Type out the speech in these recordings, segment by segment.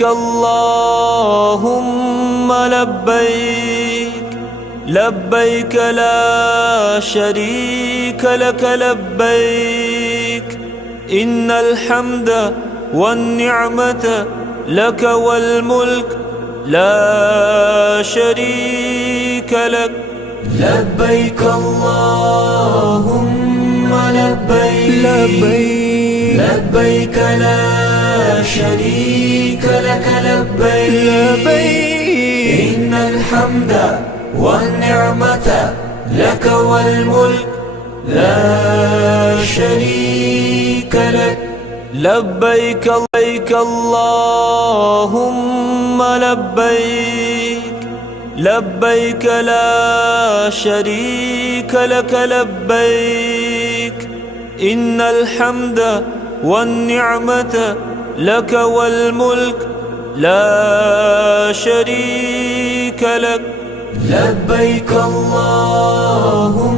لبيك اللهم لبيك لبيك لا شريك لك لبيك إن الحمد والنعمة لك والملك لا شريك لك لبيك اللهم لبيك لبيك لا شريك لك لبيك إن الحمد والنعمة لك والملك لا شريك لك لبيك لبيك اللهم لبيك لبيك لا شريك لك لبيك إن الحمد والنعمة لك والملك لا شريك لك لبيك اللهم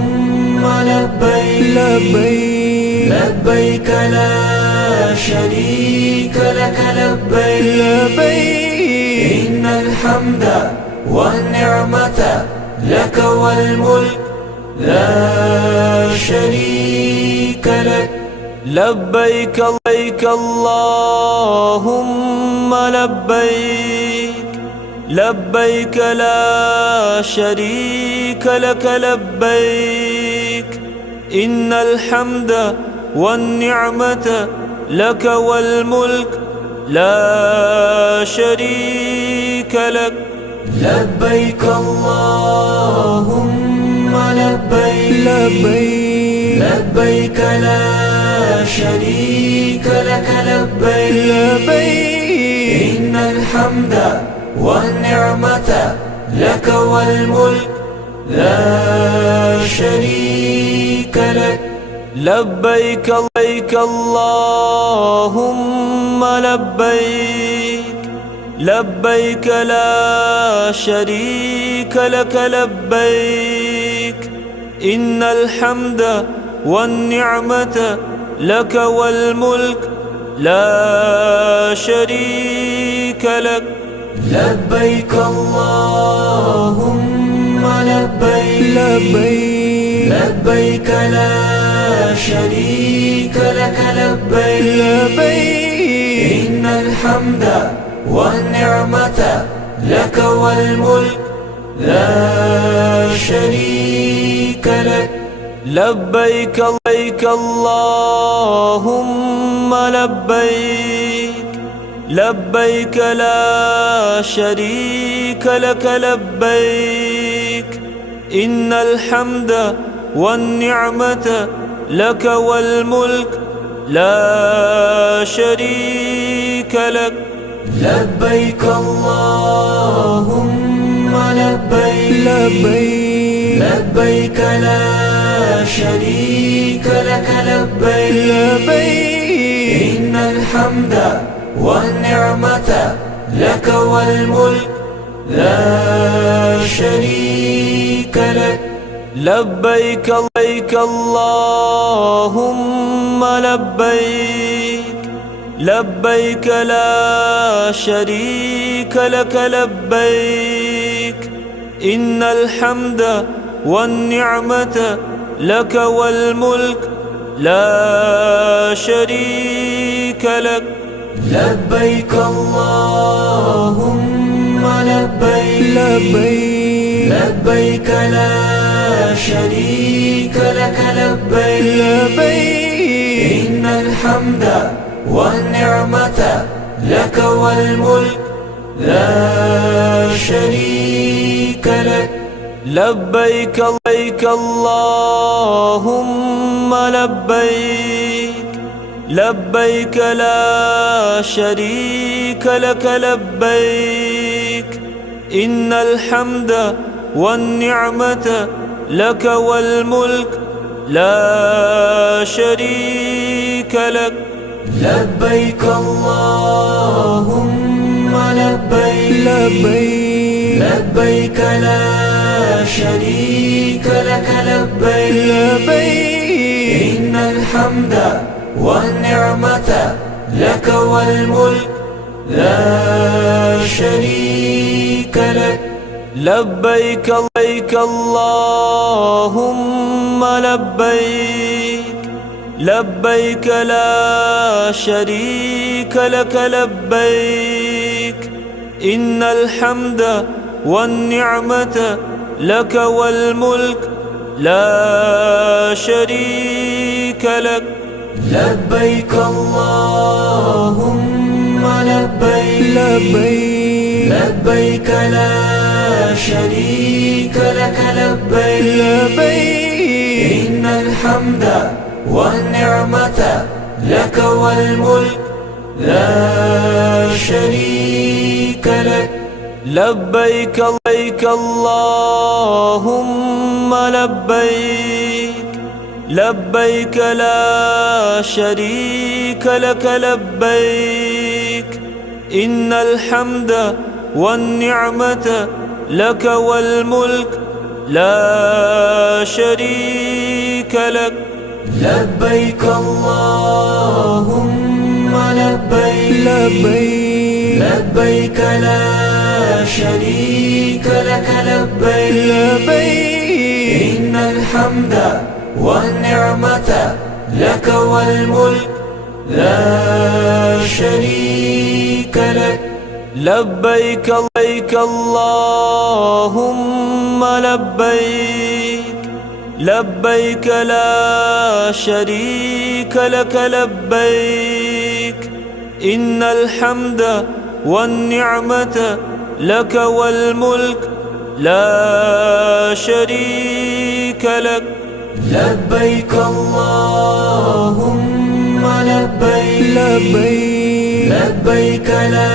لبيك لبيك لا شريك لك لبيك إن الحمد والنعمة لك والملك لا شريك لك لبيك لبيك اللهم لبيك لبيك لا شريك لك لبيك إن الحمد والنعمة لك والملك لا شريك لك لبيك اللهم لبيك لبيك لا شريك لك لبيك إن الحمد والنعمة لك والملك لا شريك لك لبيك لبيك اللهم لبيك لبيك لا شريك لك لبيك إن الحمد والنعمة لك والملك لا شريك لك لبيك اللهم لبيك لبيك لا شريك لك لبيك إن الحمد والنعمة لك والملك لا شريك لك لبيك لبيك اللهم لبيك لبيك لا شريك لك لبيك إن الحمد والنعمة لك والملك لا شريك لك لبيك اللهم لبيك لبيك لا شريك لك لبيك إن الحمد والنعمة لك والملك لا شريك لك لبيك لبيك اللهم لبيك لبيك لا شريك لك لبيك إن الحمد والنعمة لك والملك لا شريك لك لبيك اللهم لبيك لبيك لا شريك لك لبيك إن الحمد والنعمة لك والملك لا شريك لك لبيك لبيك اللهم لبيك لبيك لا شريك لك لبيك إن الحمد والنعمة لك والملك لا شريك لك لبيك اللهم لبيك لبيك لا شريك لك لبيك إن الحمد والنعمة لك والملك لا شريك لك. لبيك لبيك اللهم لبيك، لبيك لا شريك لك لبيك، إن الحمد والنعمة لك والملك لا شريك لك. لبيك اللهم لبيك، لبيك لا شريك لك لبيك، إن الحمد والنعمة لك والملك لا شريك لك. لبيك لبيك اللهم لبيك، لبيك لا شريك لك لبيك، إن الحمد والنعمة لك والملك لا شريك لك. لبيك اللهم لبيك، لبيك لا شريك لك لبيك، إن الحمد والنعمة لك والملك لا شريك لك. لبيك لبيك اللهم لبيك، لبيك لا شريك لك لبيك، إن الحمد والنعمة لك والملك لا شريك لك. لبيك اللهم لبيك، لبيك لا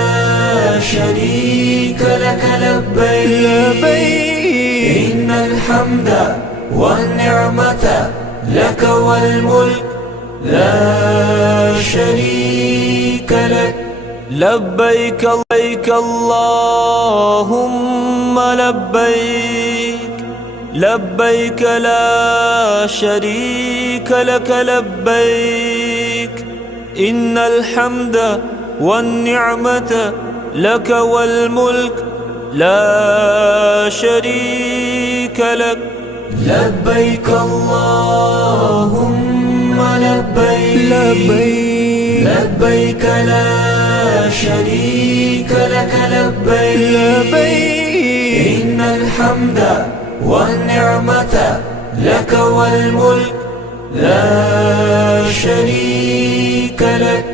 شريك لك لبيك، إن الحمد والنعمة لك والملك لا شريك لك. لبيك لبيك اللهم لبيك، لبيك لا شريك لك لبيك، إن الحمد والنعمة لك والملك لا شريك لك. لبيك اللهم لبيك، لبيك لا شريك لك لبيك، إن الحمد والنعمة لك والملك لا شريك لك.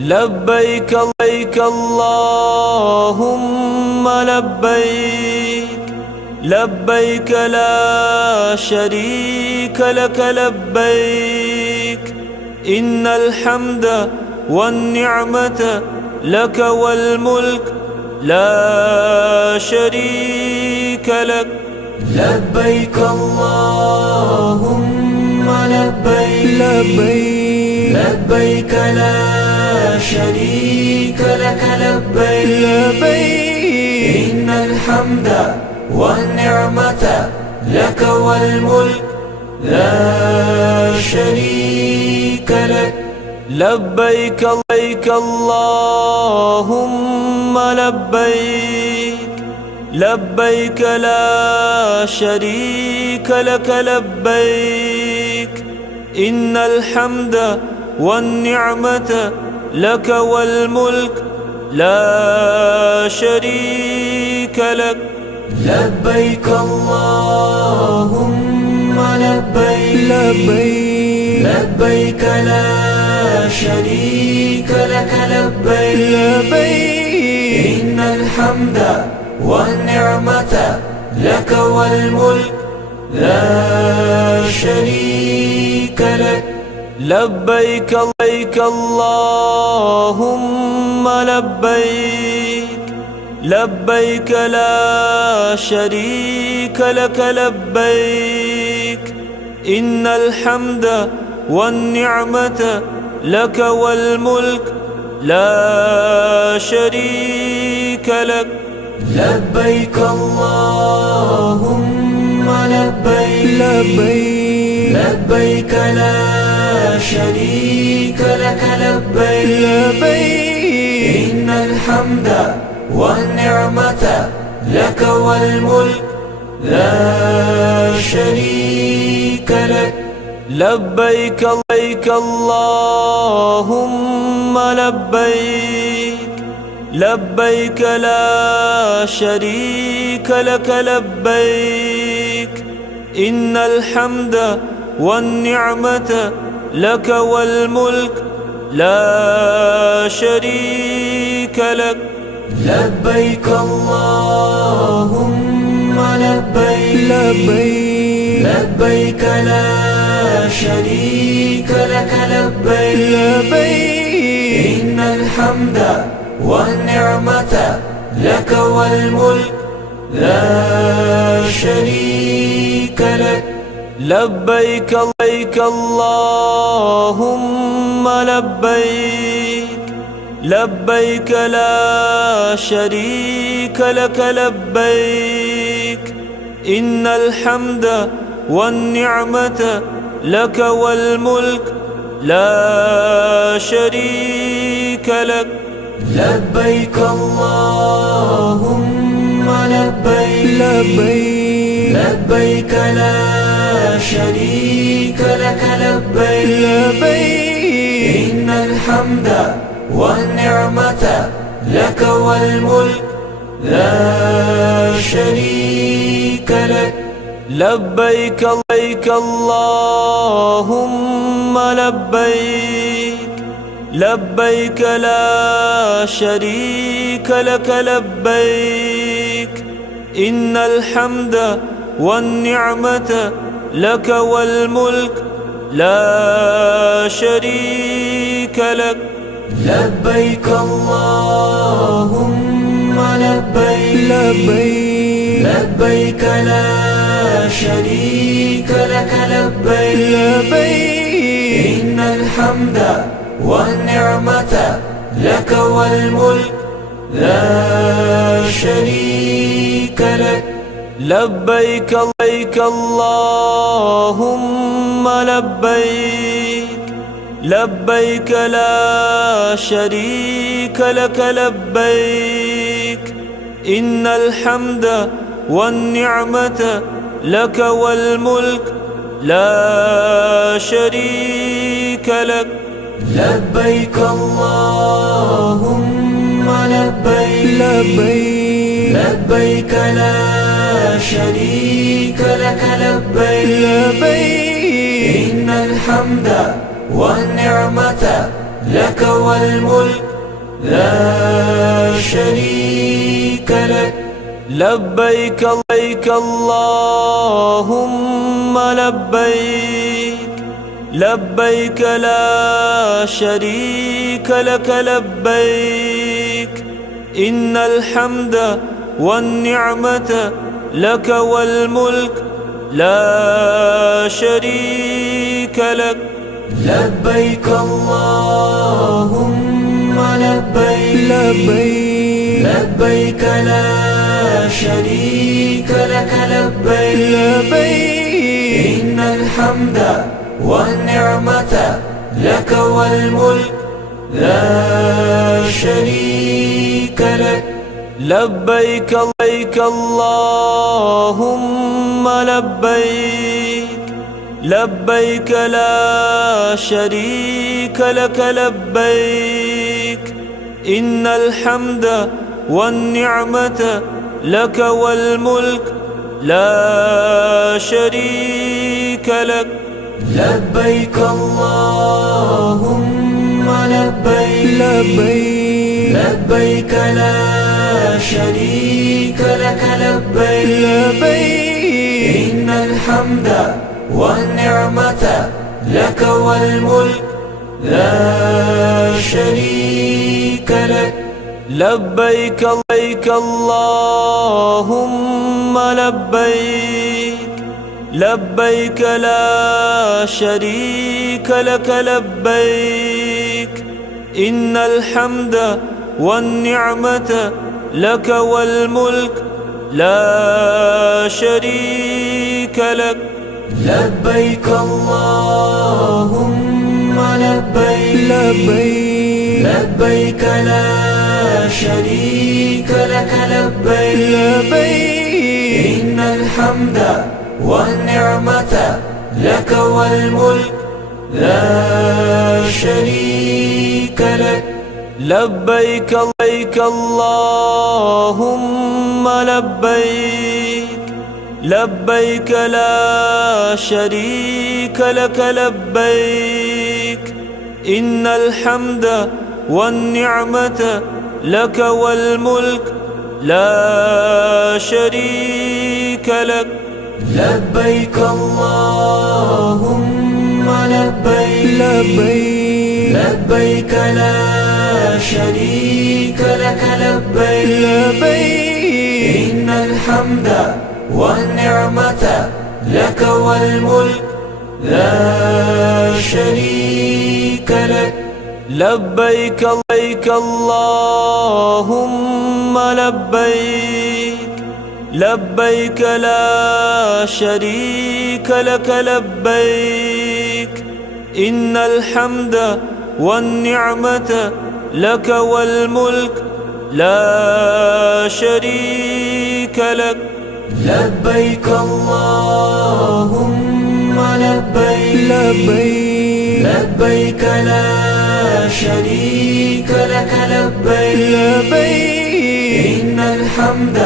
لبيك لبيك اللهم لبيك، لبيك لا شريك لك لبيك، إن الحمد والنعمة لك والملك لا شريك لك. لبيك اللهم لبيك، لبيك لا شريك لك لبيك، إن الحمد والنعمة لك والملك لا شريك لك. لبيك لبيك اللهم لبيك، لبيك لا شريك لك لبيك، إن الحمد والنعمة لك والملك لا شريك لك. لبيك اللهم لبيك، لبيك لا شريك لك لبيك، إن الحمد والنعمة لك والملك لا شريك لك. لبيك لبيك اللهم لبيك، لبيك لا شريك لك لبيك، إن الحمد والنعمة لك والملك لا شريك لك. لبيك اللهم لبيك، لبيك لا شريك لك لبيك، إن الحمد والنعمة لك والملك لا شريك لك. لبيك لبيك اللهم لبيك، لبيك لا شريك لك لبيك، إن الحمد والنعمة لك والملك لا شريك لك. لبيك اللهم لبيك، لبيك لا شريك لك لبيك، إن الحمد والنعمة لك والملك لا شريك لك. لبيك لبيك اللهم لبيك، لبيك لا شريك لك لبيك، إن الحمد والنعمة لك والملك لا شريك لك. لبيك اللهم لبيك، لبيك لا شريك لك لبيك، إن الحمد والنعمة لك والملك لا شريك لك. لبيك لبيك اللهم لبيك، لبيك لا شريك لك لبيك، إن الحمد والنعمة لك والملك لا شريك لك. لبيك اللهم لبيك، لبيك لا شريك لك لبيك، إن الحمد والنعمة لك والملك لا شريك لك. لبيك لبيك اللهم لبيك، لبيك لا شريك لك لبيك، إن الحمد والنعمة لك والملك لا شريك لك. لبيك اللهم لبيك، لبيك لا شريك لك لبيك، إن الحمد والنعمة لك والملك لا شريك لك. لبيك لبيك اللهم لبيك، لبيك لا شريك لك لبيك، إن الحمد والنعمة لك والملك لا شريك لك. لبيك اللهم لبيك، لبيك لا شريك لك لبيك، إن الحمد والنعمة لك والملك لا شريك لك. لبيك لبيك اللهم لبيك، لبيك لا شريك لك لبيك، إن الحمد والنعمة لك والملك لا شريك لك. لبيك اللهم لبيك، لبيك لا شريك لك لبيك، إن الحمد والنعمة لك والملك لا شريك لك. لبيك لبيك اللهم لبيك، لبيك لا شريك لك لبيك، إن الحمد والنعمة لك والملك لا شريك لك. لبيك اللهم لبيك، لبيك لا شريك لك لبيك إن الحمد والنعمة لك والملك لا شريك لك لبيك لبيك اللهم لبيك لبيك لا شريك لك لبيك إن الحمد والنعمة لك والملك لا شريك لك لبيك اللهم لبيك لبيك لا شريك لك لبيك إن الحمد والنعمة لك والملك لا شريك لك لبيك لبيك اللهم لبيك لبيك لا شريك لك لبيك إن الحمد والنعمة لك والملك لا شريك لك لبيك اللهم لبيك لبيك لا شريك لك لبيك إن الحمد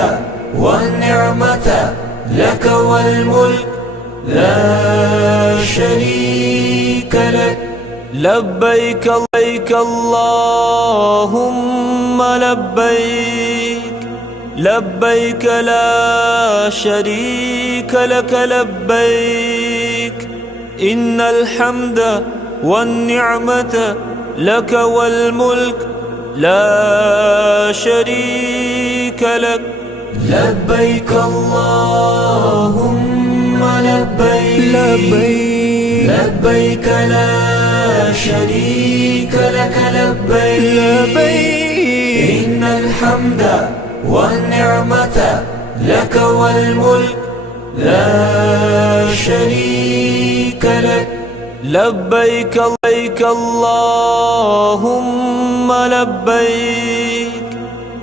والنعمة لك والملك لا شريك لك لبيك لبيك اللهم لبيك لبيك لا شريك لك لبيك إن الحمد والنعمة لك والملك لا شريك لك لبيك اللهم لبيك لبيك لا شريك لك لبيك إن الحمد والنعمة لك والملك لا شريك لك لبيك لبيك اللهم لبيك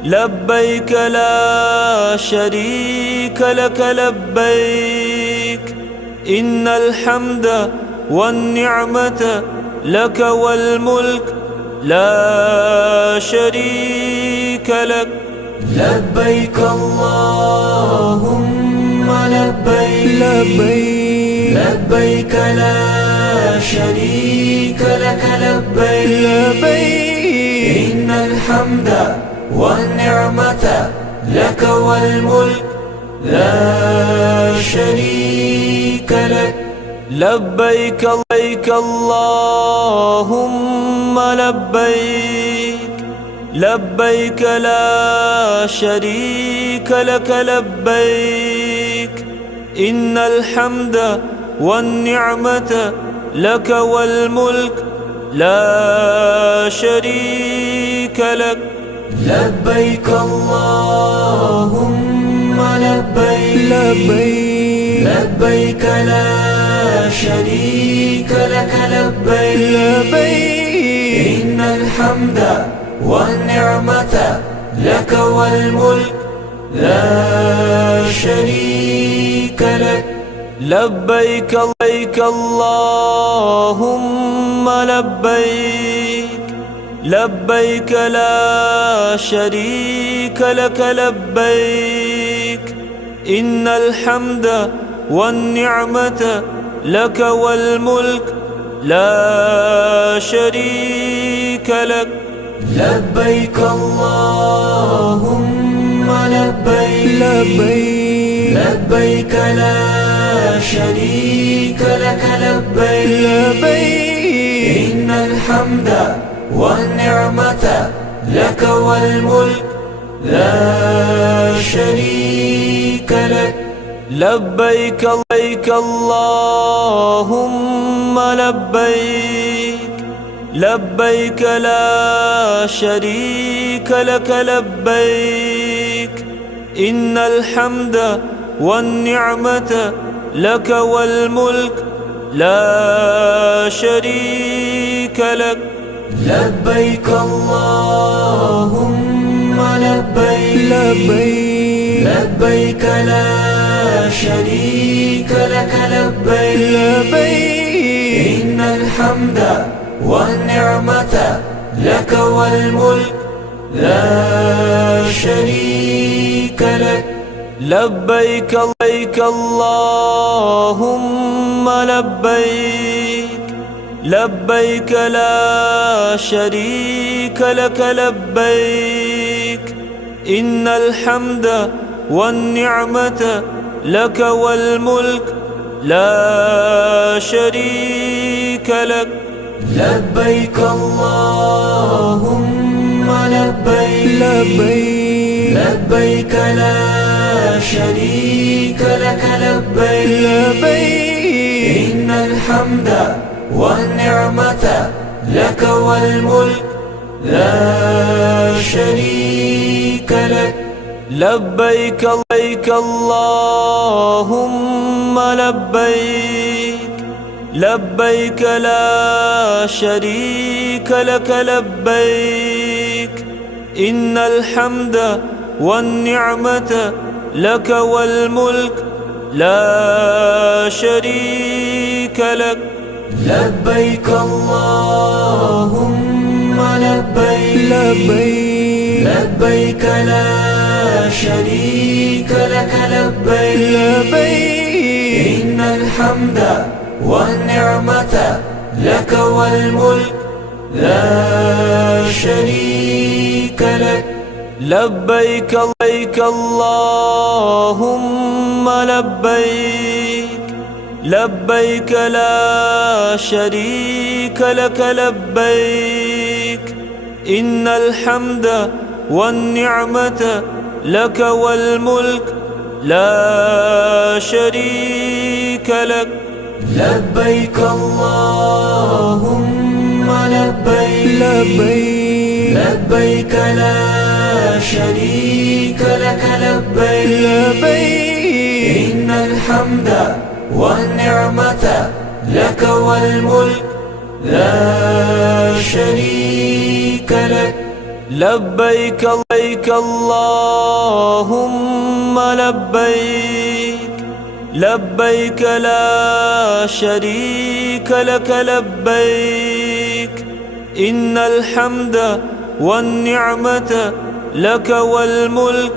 لبيك لا شريك لك لبيك إن الحمد والنعمة لك والملك لا شريك لك لبيك اللهم لبيك لبيك لا شريك لك لبيك إن الحمد والنعمة لك والملك لا شريك لك لبيك لبيك اللهم لبيك لبيك لا شريك لك لبيك إن الحمد والنعمة لك والملك لا شريك لك لبيك اللهم لبيك لبيك لا شريك لك لبيك إن الحمد والنعمة لك والملك لا شريك لك لبيك لبيك اللهم لبيك لبيك لا شريك لك لبيك إن الحمد والنعمة لك والملك لا شريك لك لبيك اللهم لبيك لبيك لا شريك لك لبيك إن الحمد والنعمة لك والملك لا شريك لك لبيك لبيك اللهم لبيك لبيك لا شريك لك لبيك إن الحمد والنعمة لك والملك لا شريك لك لبيك اللهم لبيك لبيك لا شريك لك لبيك إن الحمد والنعمة لك والملك لا شريك لك لبيك اللهم لبيك لبيك لا شريك لك لبيك إن الحمد والنعمة لك والملك لا شريك لك لبيك اللهم لبيك لبيك لا شريك لك لبيك إن الحمد والنعمة لك والملك لا شريك لك لبيك اللهم لبيك لبيك لا شريك لك لبيك إن الحمد والنعمة لك والملك لا شريك لك لبيك اللهم لبيك لبيك لا شريك لك لبيك إن الحمد والنعمة لك والملك لا شريك لك لبيك اللهم لبيك لبيك لا شريك لك لبيك إن الحمد والنعمة لك والملك لا شريك لك لبيك اللهم لبيك لبيك لا شريك لك لبيك إن الحمد والنعمة لك والملك لا شريك لك لبيك اللهم لبيك لبيك لا شريك لك لبيك إن الحمد والنعمة لك والملك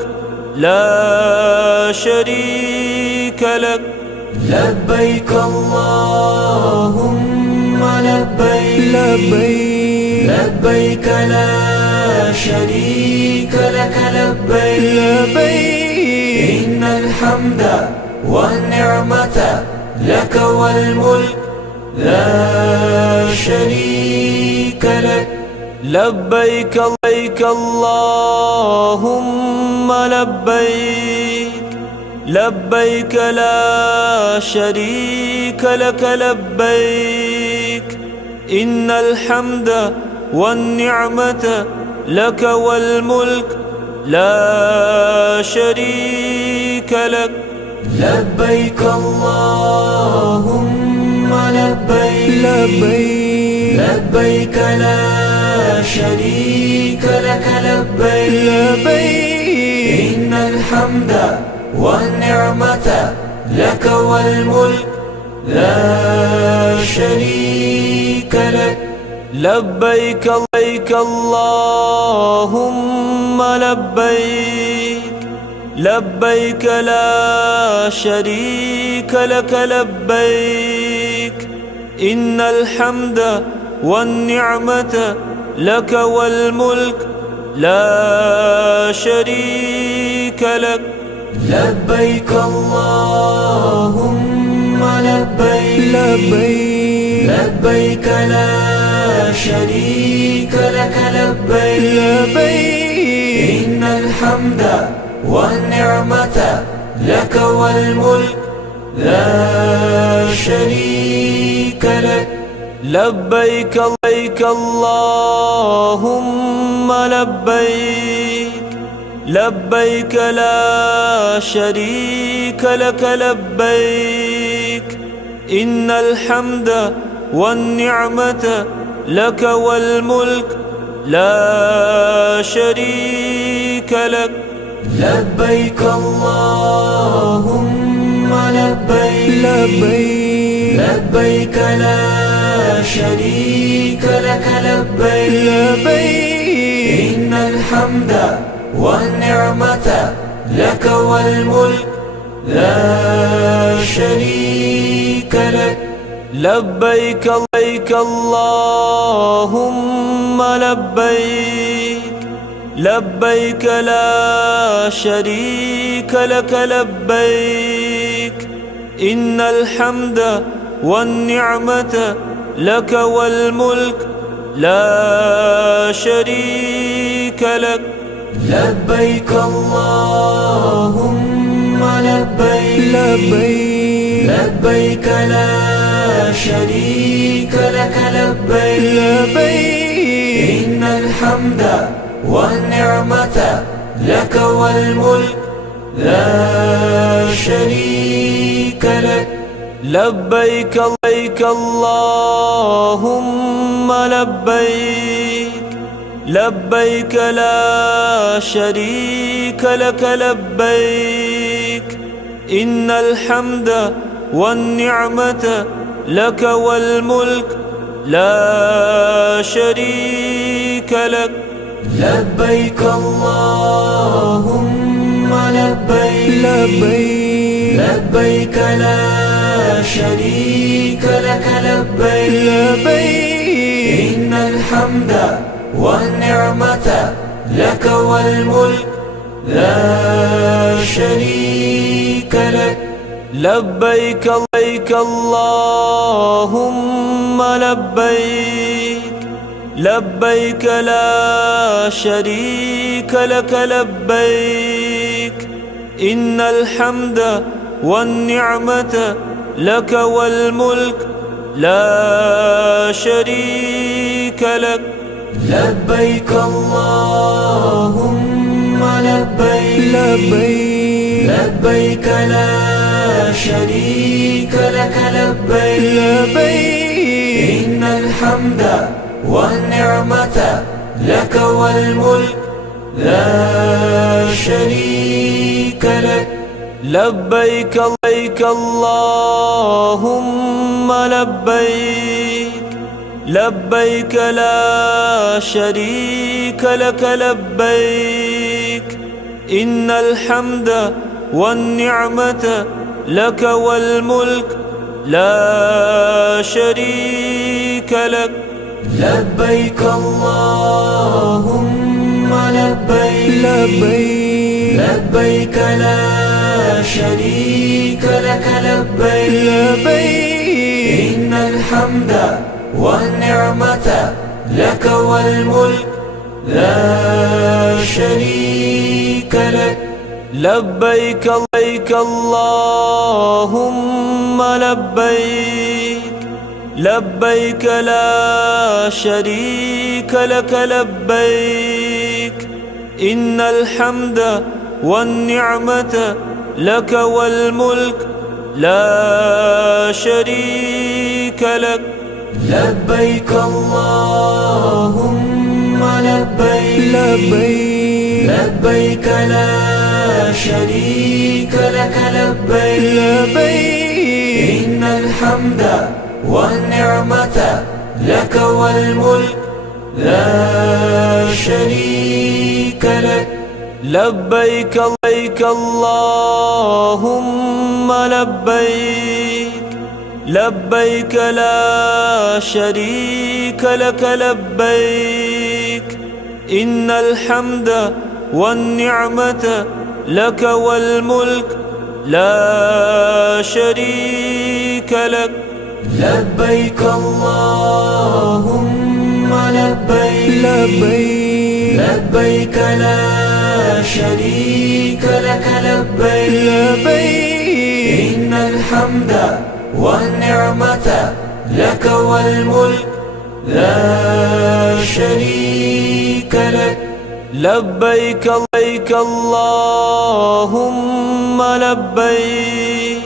لا شريك لك لبيك اللهم لبيك لبيك لا شريك لك لبيك إن الحمد والنعمة لك والملك لا شريك لك لبيك اللهم لبيك لبيك لا شريك لك لبيك إن الحمد والنعمة لك والملك لا شريك لك لبيك اللهم لبيك لبيك لا شريك لك لبيك إن الحمد والنعمة لك والملك لا شريك لك لبيك اللهم لبيك لبيك لا شريك لك لبيك إن الحمد والنعمة لك والملك لا شريك لك لبيك اللهم لبيك لبيك لا شريك لك لبيك إن الحمد والنعمة لك والملك لا شريك لك لبيك اللهم لبيك لبيك لا شريك لك لبيك إن الحمد والنعمة لك والملك لا شريك لك. لبيك اللهم لبيك لبيك لا شريك لك لبيك إن الحمد والنعمة لك والملك لا شريك لك. لبيك لبيك اللهم لبيك لبيك لا شريك لك لبيك إن الحمد والنعمة لك والملك لا شريك لك. لبيك اللهم لبيك لبيك لا شريك لك لبيك إن الحمد والنعمة لك والملك لا شريك لك. لبيك لبيك اللهم لبيك لبيك لا شريك لك لبيك إن الحمد والنعمة لك والملك لا شريك لك. لبيك اللهم لبيك لبيك لا شريك لك لبيك إن الحمد والنعمة لك والملك لا شريك لك. لبيك لبيك اللهم لبيك لبيك لا شريك لك لبيك إن الحمد والنعمة لك والملك لا شريك لك. لبيك اللهم لبيك لبيك لا شريك لك لبيك إن الحمد والنعمة لك والملك لا شريك لك. لبيك لبيك اللهم لبيك لبيك لا شريك لك لبيك إن الحمد والنعمة لك والملك لا شريك لك. لبيك اللهم لبيك لبيك لا شريك لك لبيك إن الحمد والنعمة لك والملك لا شريك لك. لبيك لبيك اللهم لبيك لبيك لا شريك لك لبيك إن الحمد والنعمة لك والملك لا شريك لك. لبيك اللهم لبيك لبيك لا شريك لك لبيك إن الحمد والنعمة لك والملك لا شريك لك. لبيك لبيك اللهم لبيك لبيك لا شريك لك لبيك إن الحمد والنعمة لك والملك لا شريك لك. لبيك اللهم لبيك لبيك لا شريك لك لبيك إن الحمد والنعمة لك والملك لا شريك لك. لبيك لبيك اللهم لبيك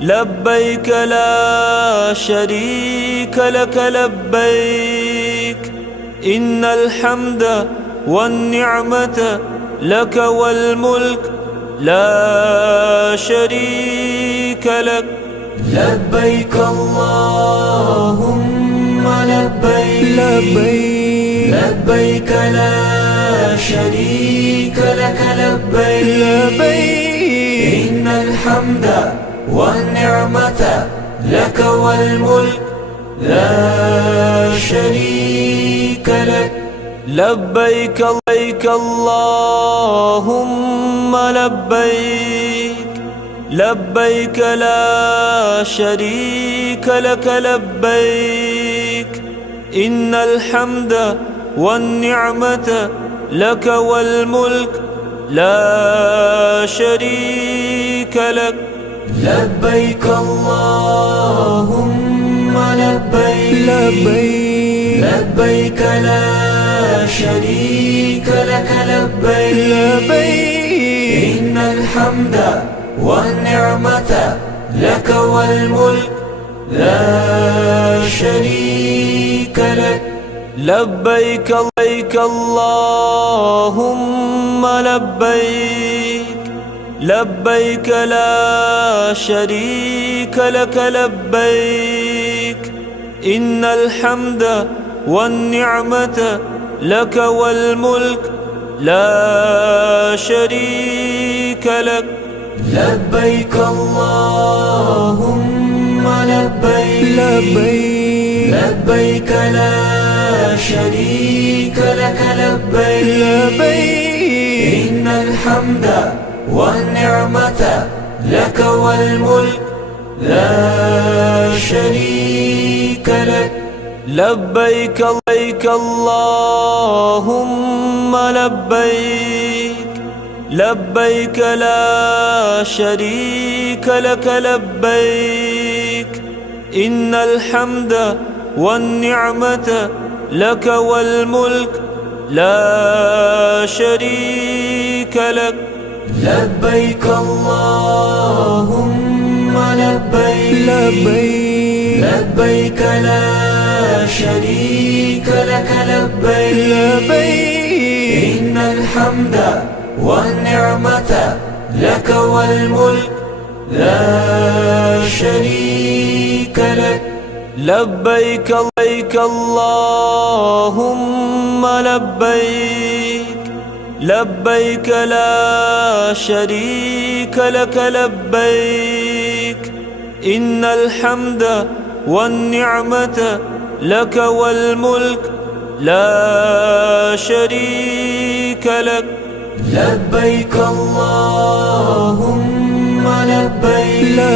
لبيك لا شريك لك لبيك إن الحمد والنعمة لك والملك لا شريك لك. لبيك اللهم لبيك لبيك لا شريك لك لبيك إن الحمد والنعمة لك والملك لا شريك لك. لبيك لبيك اللهم لبيك لبيك لا شريك لك لبيك إن الحمد والنعمة لك والملك لا شريك لك. لبيك اللهم لبيك لبيك لا شريك لك لبيك إن الحمد والنعمة لك والملك لا شريك لك. لبيك لبيك اللهم لبيك لبيك لا شريك لك لبيك إن الحمد والنعمة لك والملك لا شريك لك. لبيك اللهم لبيك لبيك لا شريك لك لبيك إن الحمد والنعمة لك والملك لا شريك لك. لبيك لبيك اللهم لبيك لبيك لا شريك لك لبيك إن الحمد والنعمة لك والملك لا شريك لك. لبيك اللهم لبيك لبيك لا شريك لك لبيك إن الحمد والنعمة لك والملك لا شريك لك. لبيك لبيك اللهم لبيك لبيك لا شريك لك لبيك إن الحمد والنعمة لك والملك لا شريك لك. لبيك اللهم لبيك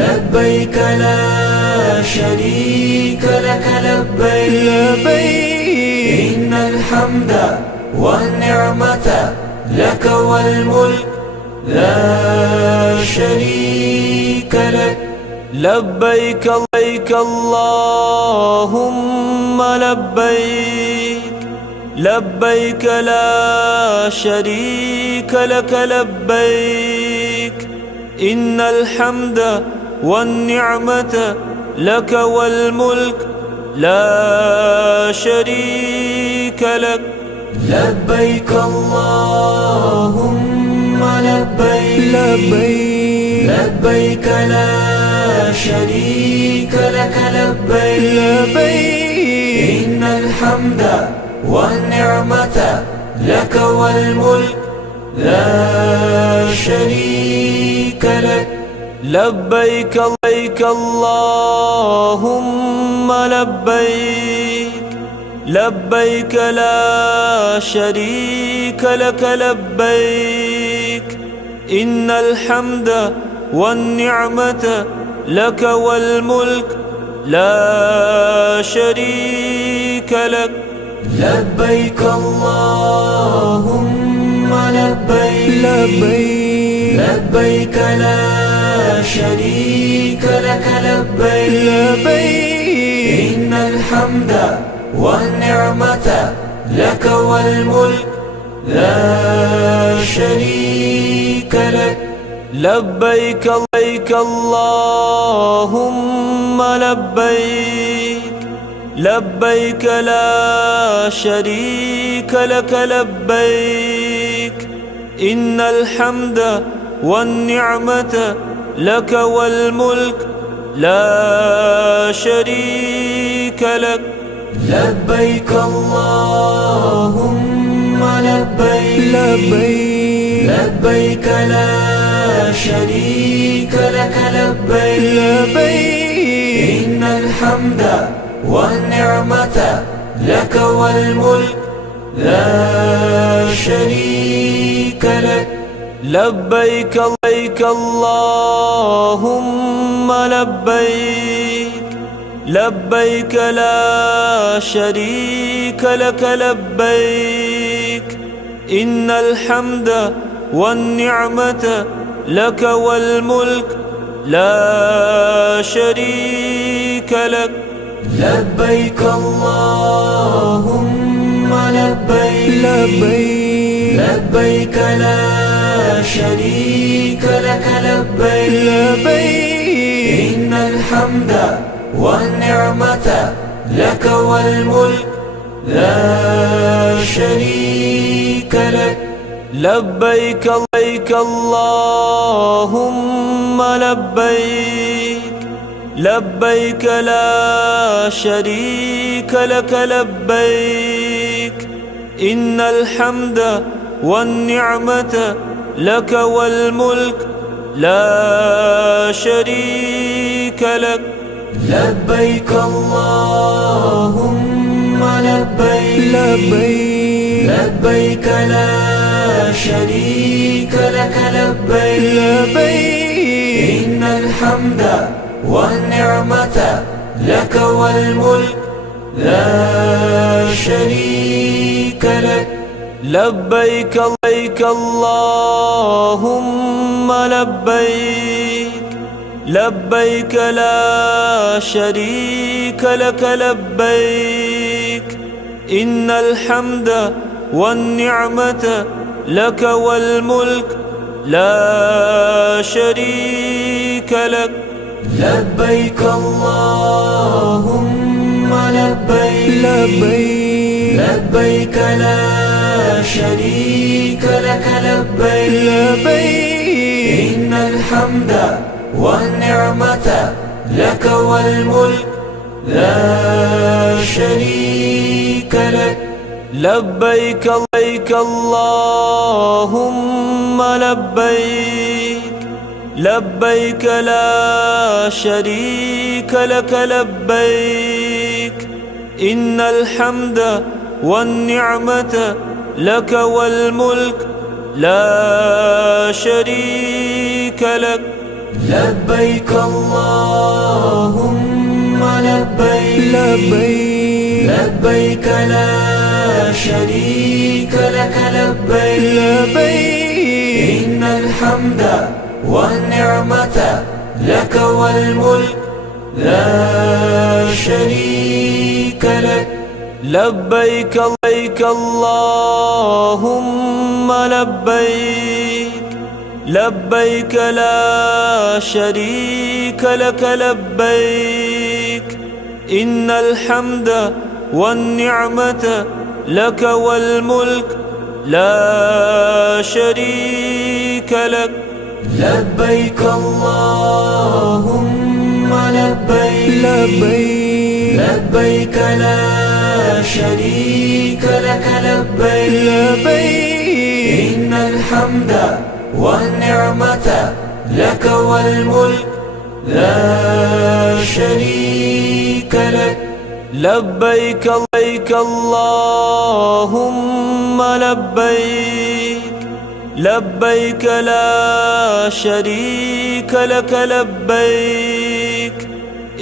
لبيك لا شريك لك لبيك إن الحمد والنعمة لك والملك لا شريك لك. لبيك لبيك اللهم لبيك لبيك لا شريك لك لبيك إن الحمد والنعمة لك والملك لا شريك لك. لبيك اللهم لبيك لبيك لا شريك لك لبيك إن الحمد والنعمة لك والملك لا شريك لك. لبيك لبيك اللهم لبيك لبيك لا شريك لك لبيك إن الحمد والنعمة لك والملك لا شريك لك. لبيك اللهم لبيك لبيك لا شريك لك لبيك إن الحمد والنعمة لك والملك لا شريك لك. لبيك لبيك اللهم لبيك لبيك لا شريك لك لبيك إن الحمد والنعمة لك والملك لا شريك لك. لبيك اللهم لبيك لبيك لا شريك لك لبيك إن الحمد والنعمة لك والملك لا شريك لك. لبيك اللهم لبيك لبيك لا شريك لك لبيك إن الحمد والنعمة لك والملك لا شريك لك. لبيك اللهم لبيك لبيك لا شريك لك لبيك إن الحمد والنعمة لك والملك لا شريك لك. لبيك اللهم لبيك لبيك لا شريك لك لبيك إن الحمد والنعمة لك والملك لا شريك لك. لبيك اللهم لبيك لبيك لا شريك لك لبيك إن الحمد والنعمة لك والملك لا شريك لك. لبيك اللهم لبيك لبيك لا شريك لك لبيك إن الحمد والنعمة لك والملك لا شريك لك. لبيك اللهم لبيك لبيك لا شريك لك لبيك إن الحمد والنعمة لك والملك لا شريك لك. لبيك اللهم لبيك لبيك لا شريك لك لبيك إن الحمد والنعمة لك والملك لا شريك لك. لبيك اللهم لبيك لبيك لا شريك لك لبيك إن الحمد والنعمة لك والملك لا شريك لك. لبيك اللهم لبيك لبيك لا شريك لك لبيك إن الحمد والنعمة لك والملك لا شريك لك. لبيك اللهم لبيك لبيك لا شريك لك لبيك إن الحمد والنعمة لك والملك لا شريك لك. لبيك اللهم لبيك لبيك لا شريك لك لبيك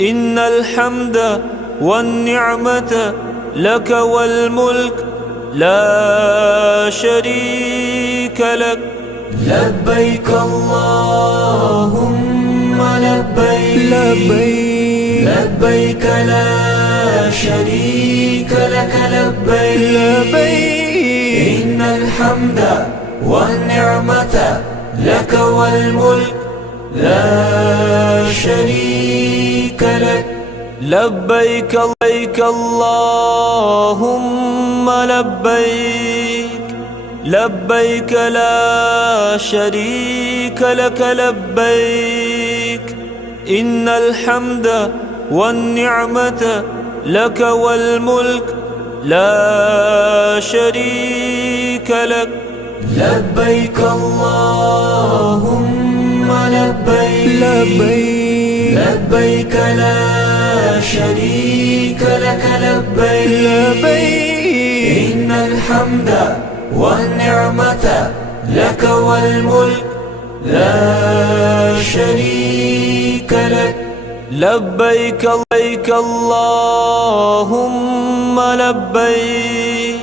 إن الحمد والنعمة لك والملك لا شريك لك. لبيك اللهم لبيك لبيك لا شريك لك لبيك إن الحمد والنعمة لك والملك لا شريك لك. لبيك لبيك اللهم لبيك لبيك لا شريك لك لبيك إن الحمد والنعمة لك والملك لا شريك لك. لبيك اللهم لبيك لبيك لا شريك لك لبيك إن الحمد والنعمة لك والملك لا شريك لك. لبيك لبيك اللهم لبيك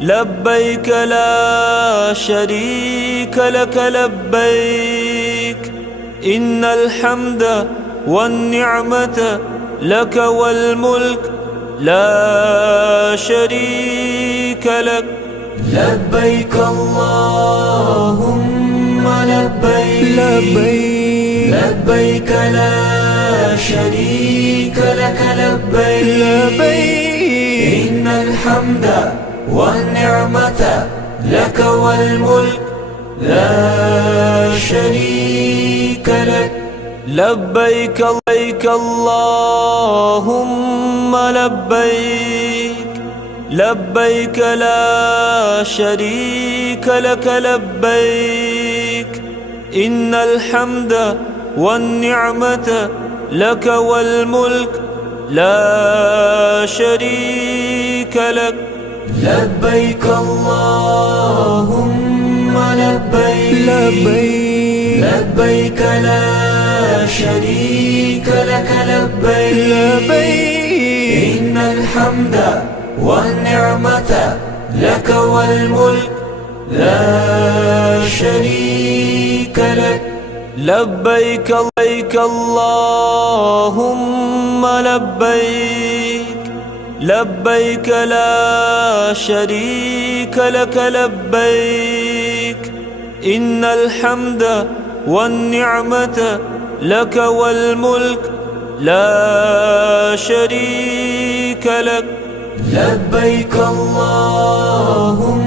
لبيك لا شريك لك لبيك إن الحمد والنعمة لك والملك لا شريك لك. لبيك اللهم لبيك لبيك لا شريك لك لبيك إن الحمد والنعمة لك والملك لا شريك لك. لبيك لبيك اللهم لبيك لبيك لا شريك لك لبيك إن الحمد والنعمة لك والملك لا شريك لك. لبيك اللهم لبيك لبيك لا شريك لك لبيك إن الحمد والنعمة لك والملك لا شريك لك. لبيك لبيك اللهم لبيك لبيك لا شريك لك لبيك إن الحمد والنعمة لك والملك لا شريك لك. لبيك اللهم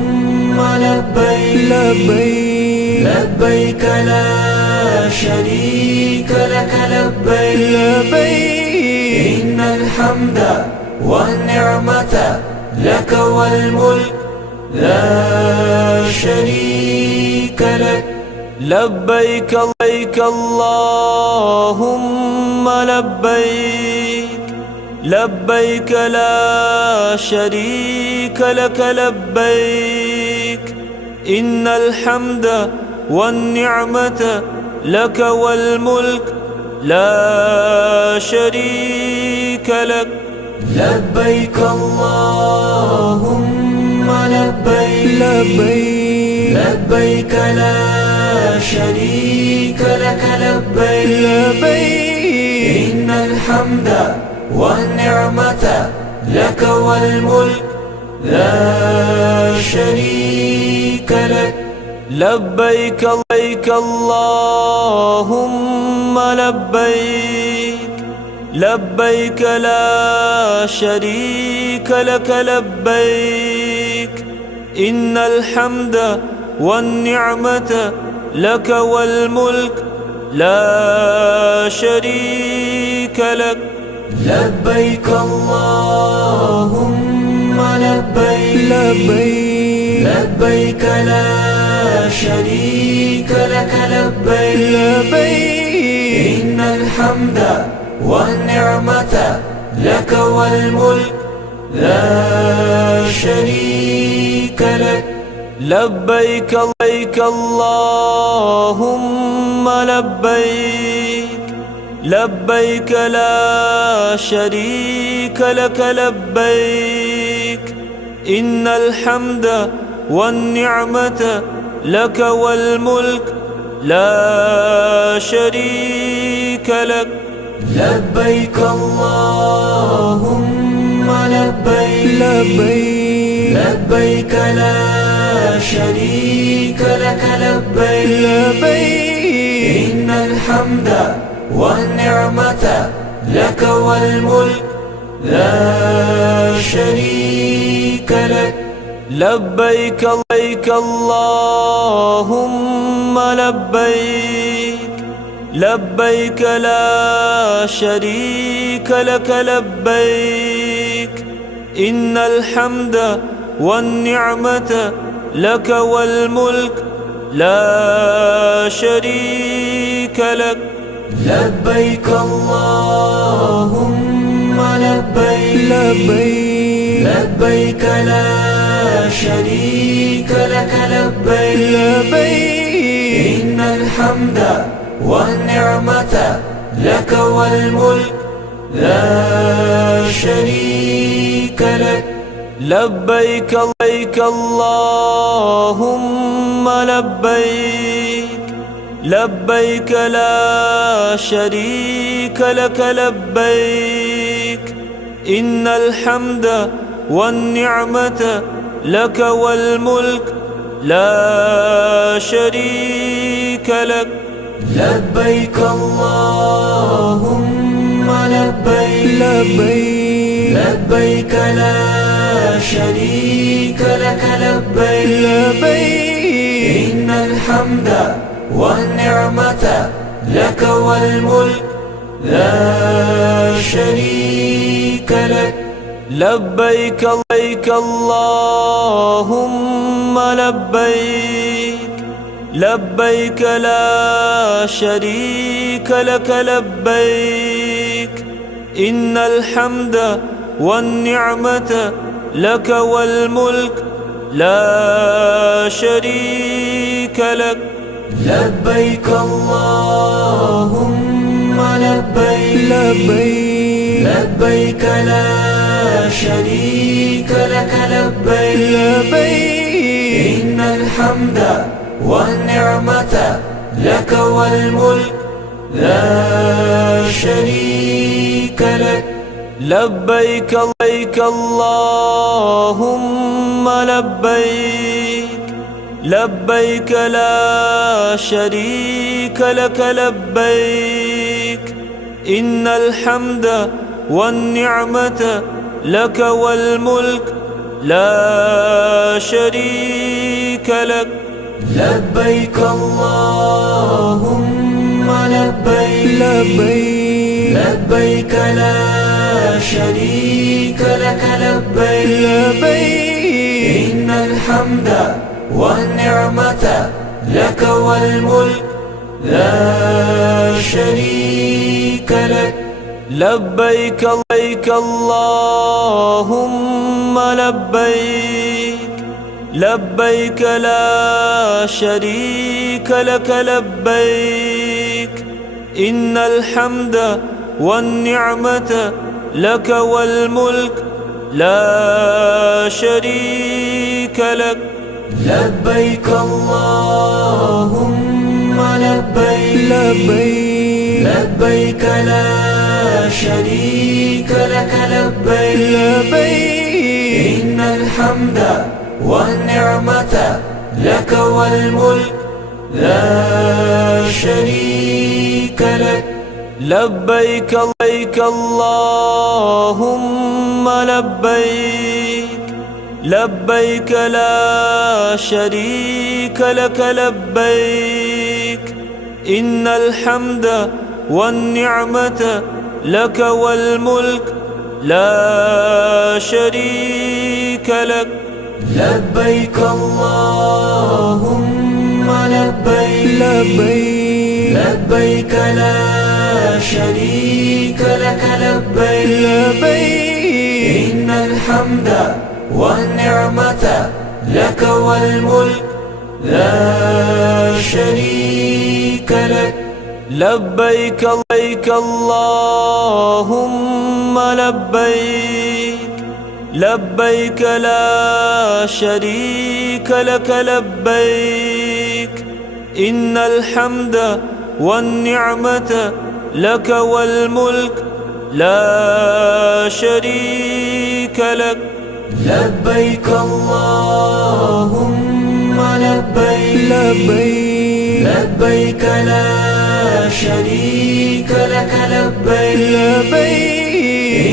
لبيك لبيك لا شريك لك لبيك إن الحمد والنعمة لك والملك لا شريك لك. لبيك لبيك اللهم لبيك لبيك لا شريك لك لبيك إن الحمد والنعمة لك والملك لا شريك لك. لبيك اللهم لبيك لبيك لا شريك لك لبيك إن الحمد والنعمة لك والملك لا شريك لك. لبيك لبيك اللهم لبيك لبيك لا شريك لك لبيك إن الحمد والنعمة لك والملك لا شريك لك. لبيك اللهم لبيك لبيك لا شريك لك لبيك إن الحمد والنعمة لك والملك لا شريك لك. لبيك لبيك اللهم لبيك لبيك لا شريك لك لبيك إن الحمد والنعمة لك والملك لا شريك لك. لبيك اللهم لبيك لبيك لا شريك لك لبيك إن الحمد والنعمة لك والملك لا شريك لك. لبيك لبيك اللهم لبيك، لبيك لا شريك لك لبيك، إن الحمد والنعمة لك والملك لا شريك لك. لبيك اللهم لبيك، لبيك لا شريك لك لبيك، إن الحمد والنعمة لك والملك لا شريك لك. لبيك لبيك اللهم لبيك، لبيك لا شريك لك لبيك، إن الحمد والنعمة لك والملك لا شريك لك. لبيك اللهم لبيك، لبيك لا شريك لك لبيك، إن الحمد والنعمة لك والملك لا شريك لك. لبيك لبيك اللهم لبيك، لبيك لا شريك لك لبيك، إن الحمد والنعمة لك والملك لا شريك لك. لبيك اللهم لبيك، لبيك لا شريك لك لبيك، إن الحمد والنعمة لك والملك لا شريك لك. لبيك لبيك اللهم لبيك، لبيك لا شريك لك لبيك، إن الحمد والنعمة لك والملك لا شريك لك. لبيك اللهم لبيك، لبيك لا شريك لك لبيك، إن الحمد والنعمة لك والملك لا شريك لك. لبيك لبيك اللهم لبيك، لبيك لا شريك لك لبيك، إن الحمد والنعمة لك والملك لا شريك لك. لبيك اللهم لبيك، لبيك لا شريك لك لبيك، إن الحمد والنعمة لك والملك لا شريك لك. لبيك لبيك اللهم لبيك، لبيك لا شريك لك لبيك، إن الحمد والنعمة لك والملك لا شريك لك. لبيك اللهم لبيك، لبيك لا شريك لك لبيك، إن الحمد والنعمة لك والملك لا شريك لك. لبيك لبيك اللهم لبيك، لبيك لا شريك لك لبيك، إن الحمد والنعمة لك والملك لا شريك لك. لبيك اللهم لبيك، لبيك لا شريك لك لبيك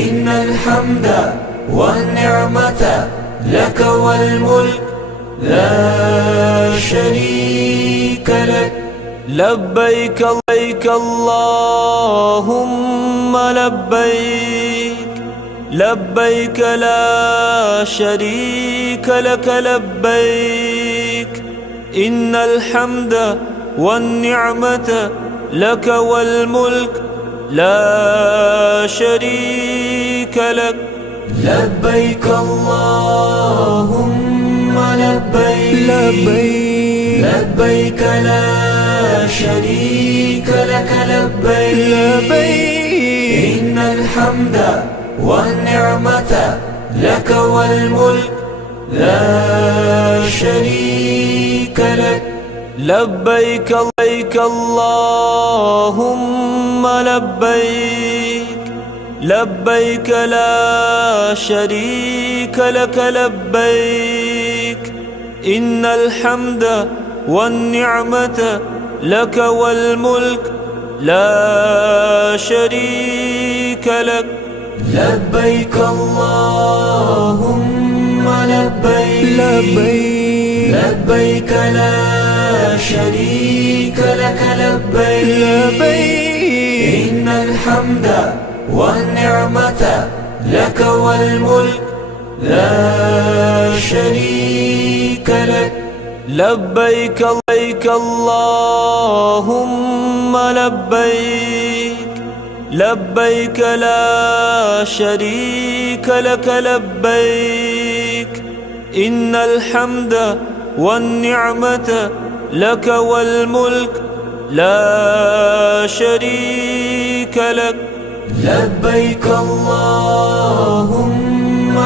إن الحمد والنعمة لك والملك لا شريك لك لبيك لبيك اللهم لبيك لبيك لا شريك لك لبيك إن الحمد والنعمة لك والملك لا شريك لك لبيك اللهم لبيك لبيك لا شريك لك لبيك إن الحمد والنعمة لك والملك لا شريك لك لبيك لبيك اللهم لبيك لبيك لا شريك لك لبيك إن الحمد والنعمة لك والملك لا شريك لك لبيك اللهم لبيك لبيك لا شريك لك لبيك إن الحمد والنعمة لك والملك لا شريك لك لبيك لبيك اللهم لبيك لبيك لا شريك لك لبيك إن الحمد والنعمة لك والملك لا شريك لك لبيك اللهم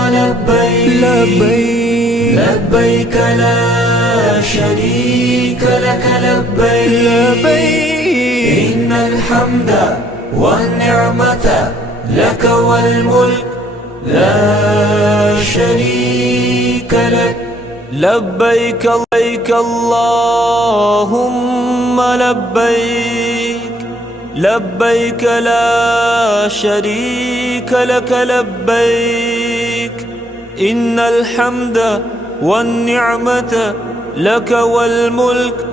لبيك لبيك لا شريك لك لبيك إن الحمد والنعمة لك والملك لا شريك لك لبيك لبيك اللهم لبيك لبيك لا شريك لك لبيك إن الحمد والنعمة لك والملك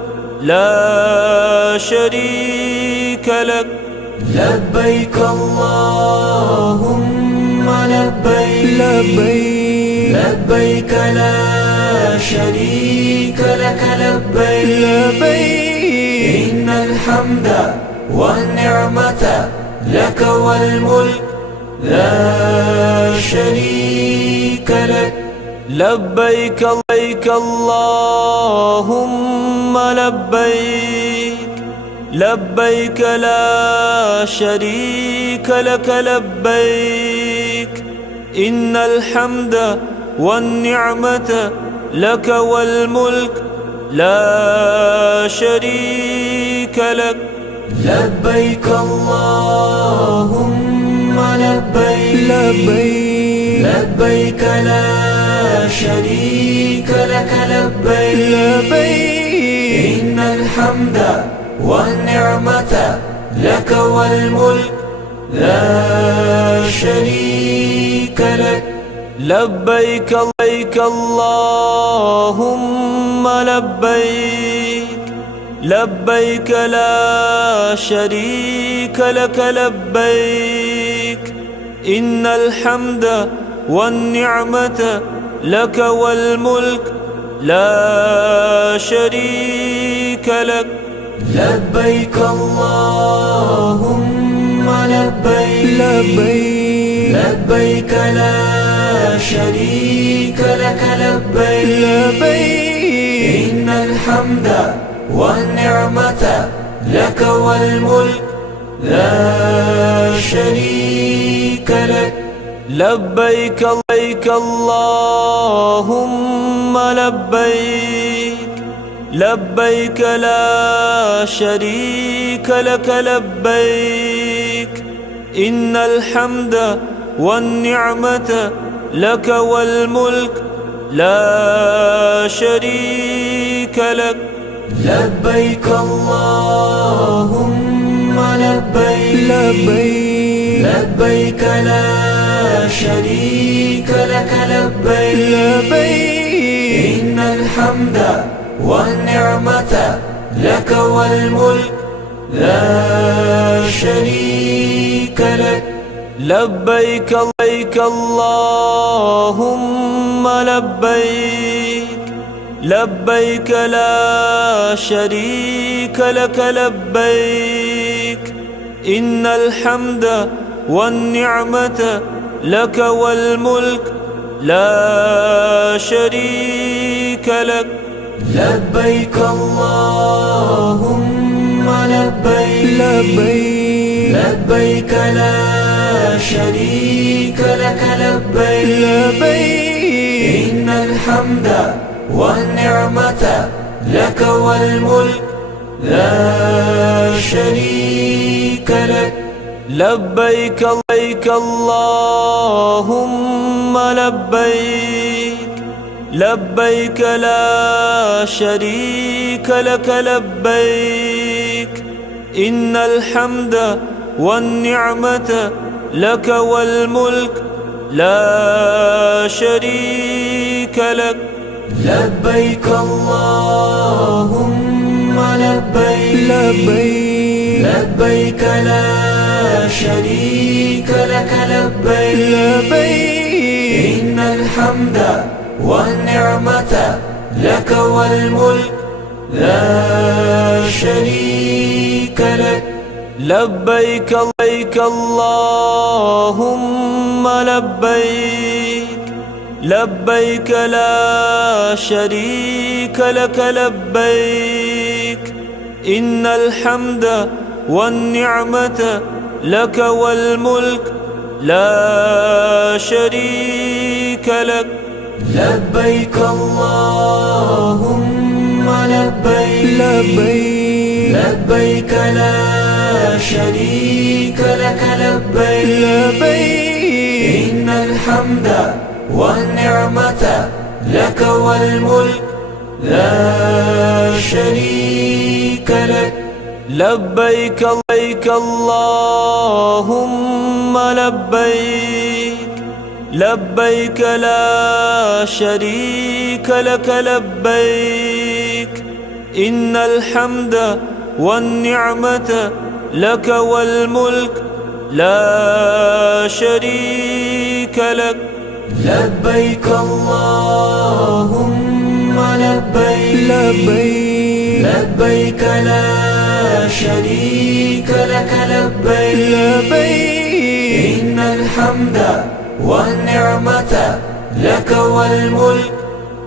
لا شريك لك لبيك اللهم لبيك لبيك لا شريك لك لبيك إن الحمد والنعمة لك والملك لا شريك لك لبيك لبيك اللهم لبيك لبيك لا شريك لك لبيك إن الحمد والنعمة لك والملك لا شريك لك لبيك اللهم لبيك لبيك لا شريك لك لبيك إن الحمد والنعمة لك والملك لا شريك لك لبيك لبيك اللهم لبيك لبيك لا شريك لك لبيك إن الحمد والنعمة لك والملك لا شريك لك لبيك اللهم لبيك لبيك لا شريك لك لبيك إن الحمد والنعمة لك والملك لا شريك لك لبيك لبيك اللهم لبيك لبيك لا شريك لك لبيك إن الحمد والنعمة لك والملك لا شريك لك لبيك اللهم لبيك لبيك لا شريك لك لبيك لبيك إن الحمد والنعمة لك والملك لا شريك لك لبيك لبيك اللهم لبيك لبيك لا شريك لك لبيك إن الحمد والنعمة لك والملك لا شريك لك لبيك اللهم لبيك لبيك لبيك لا شريك لك لبيك لبيك إن الحمد والنعمة لك والملك لا شريك لك لبيك لبيك اللهم لبيك لبيك لا شريك لك لبيك إن الحمد والنعمة لك والملك لا شريك لك لبيك اللهم لبيك لبيك لبيك لا شريك لك لبيك لبيك إن الحمد والنعمة لك والملك لا شريك لك لبيك لبيك اللهم لبيك لبيك لا شريك لك لبيك إن الحمد والنعمة لك والملك لا شريك لك لبيك اللهم لبيك لبيك لبيك لا شريك لك لبيك لبيك إن الحمد والنعمة لك والملك لا شريك لك لبيك لبيك اللهم لبيك لبيك لا شريك لك لبيك إن الحمد والنعمة لك والملك لا شريك لك لبيك اللهم لبيك لبيك لبيك لا شريك لك لبيك لبيك إن الحمد والنعمة لك والملك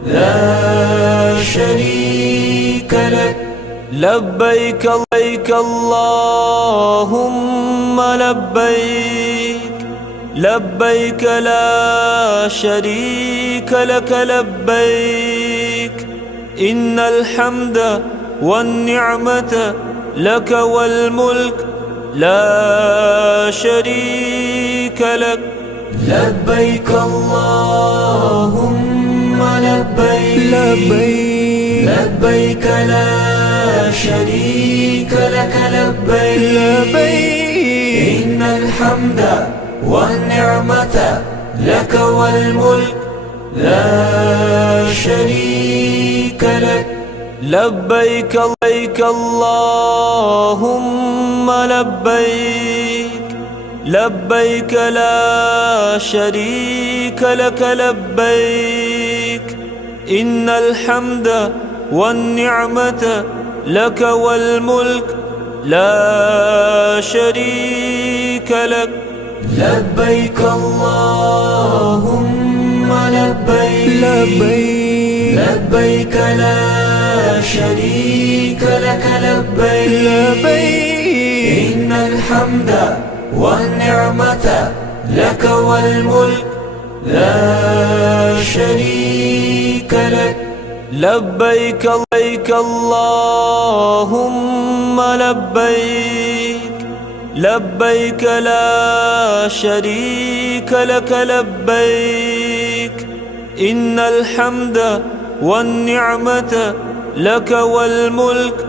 لا شريك لك لبيك لبيك اللهم لبيك لبيك لا شريك لك لبيك إن الحمد والنعمة لك والملك لا شريك لك لبيك اللهم لبيك لبيك لبيك لا شريك لك لبيك لبيك إن الحمد والنعمة لك والملك لا شريك لك لبيك لبيك اللهم لبيك لبيك لا شريك لك لبيك إن الحمد والنعمة لك والملك لا شريك لك لبيك اللهم لبيك لبيك لبيك لا شريك لك لبيك لبيك إن الحمد والنعمة لك والملك لا شريك لك لبيك لبيك اللهم لبيك لبيك لا شريك لك لبيك إن الحمد والنعمة لك والملك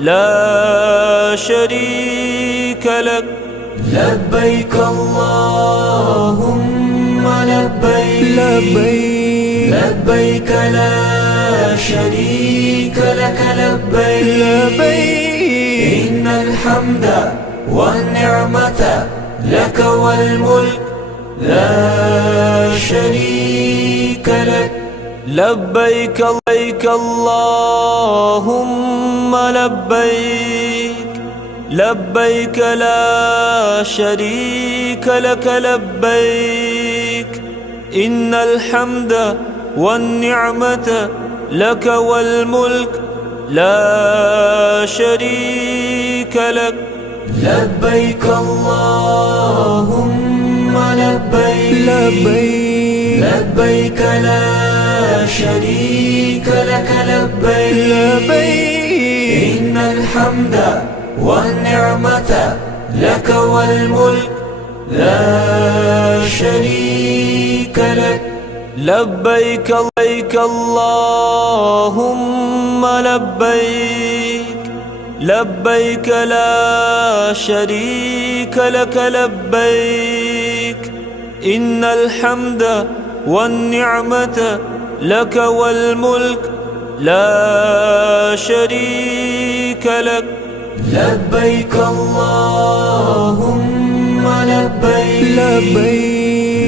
لا شريك لك لبيك اللهم لبيك لبيك لا شريك لك لبيك إن الحمد والنعمة لك والملك لا شريك لك لبيك اللهم لبيك لبيك لا شريك لك لبيك إن الحمد والنعمة لك والملك لا شريك لك لبيك اللهم لبيك لبيك لا شريك لك لبيك إن الحمد والنعمة لك والملك لا شريك لك لبيك اللهم لبيك لبيك لا شريك لك لبيك إن الحمد والنعمة لك والملك لا شريك لك لبيك اللهم لبيك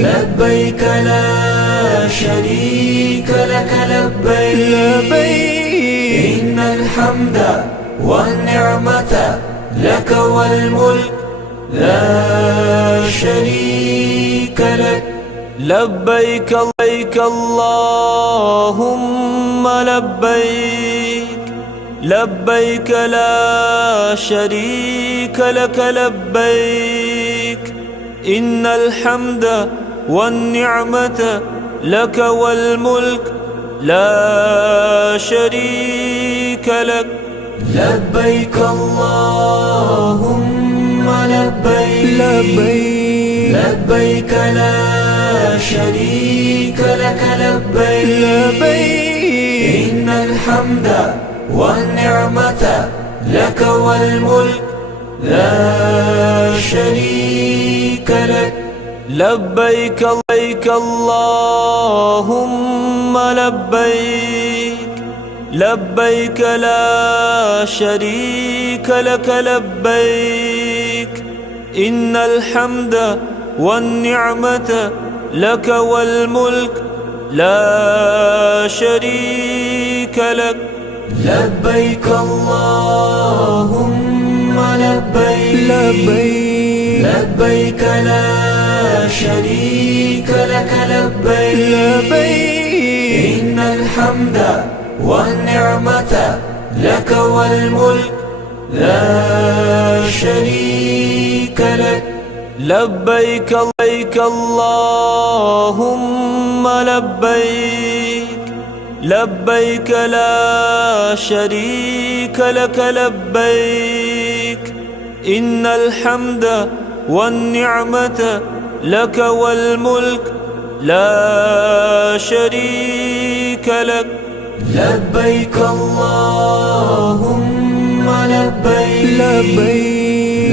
لبيك لا شريك لك لبيك إن الحمد والنعمة لك والملك لا شريك لك لبيك اللهم لبيك لبيك لا شريك لك لبيك إن الحمد والنعمة لك والملك لا شريك لك لبيك اللهم لبيك لبيك لا شريك لك لبيك إن الحمد والنعمة لك والملك لا شريك لك لبيك اللهم لبيك لبيك لا شريك لك لبيك إن الحمد والنعمة لك والملك لا شريك لك لبيك اللهم لبيك لبيك لا شريك لك لبيك إن الحمد والنعمة لك والملك لا شريك لك لبيك اللهم لبيك لبيك لا شريك لك لبيك إن الحمد والنعمة لك والملك لا شريك لك لبيك اللهم لبيك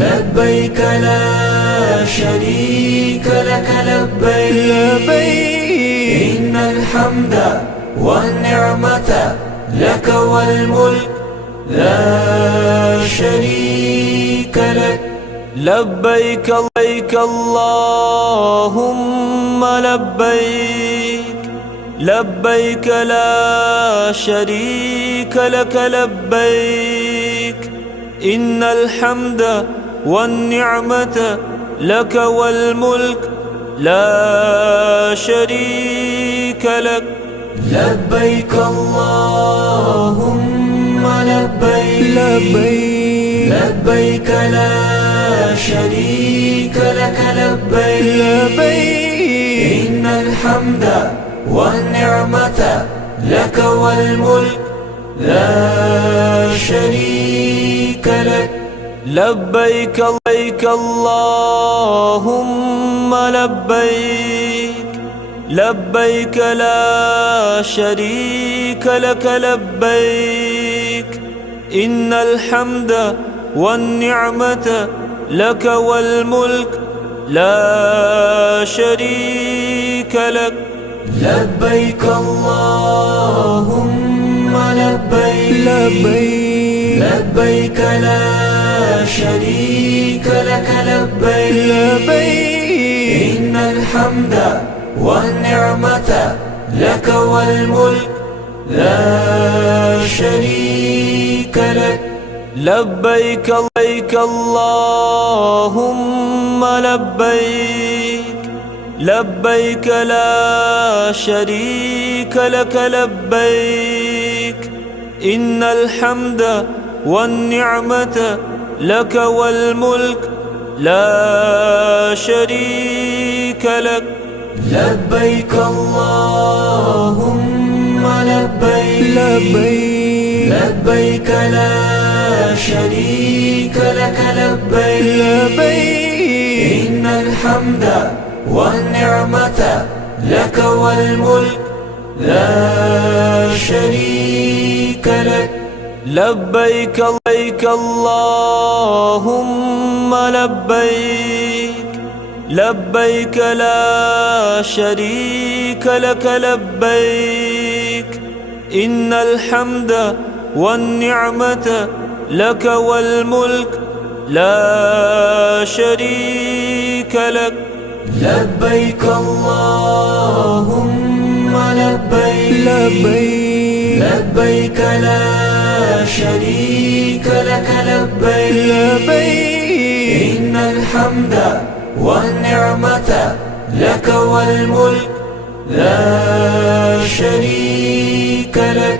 لبيك لا شريك لك لبيك إن الحمد والنعمة لك والملك لا شريك لك لبيك اللهم لبيك لبيك لا شريك لك لبيك إن الحمد والنعمة لك والملك لا شريك لك لبيك اللهم لبيك لبيك لا شريك لك لبيك إن الحمد والنعمة لك والملك لا شريك لك لبيك اللهم لبيك لبيك لا شريك لك لبيك إن الحمد والنعمة لك والملك لا شريك لك. لبيك اللهم لبيك لبيك لا شريك لك لبيك إن الحمد والنعمة لك والملك لا شريك لك. لبيك لبيك اللهم لبيك لبيك لا شريك لك لبيك إن الحمد والنعمة لك والملك لا شريك لك. لبيك اللهم لبيك لبيك لا شريك لك لبيك إن الحمد والنعمة لك والملك لا شريك لك. لبيك لبيك اللهم لبيك لبيك لا شريك لك لبيك إن الحمد والنعمة لك والملك لا شريك لك. لبيك اللهم لبيك لبيك لا شريك لك لبيك إن الحمد والنعمة لك والملك لا شريك لك.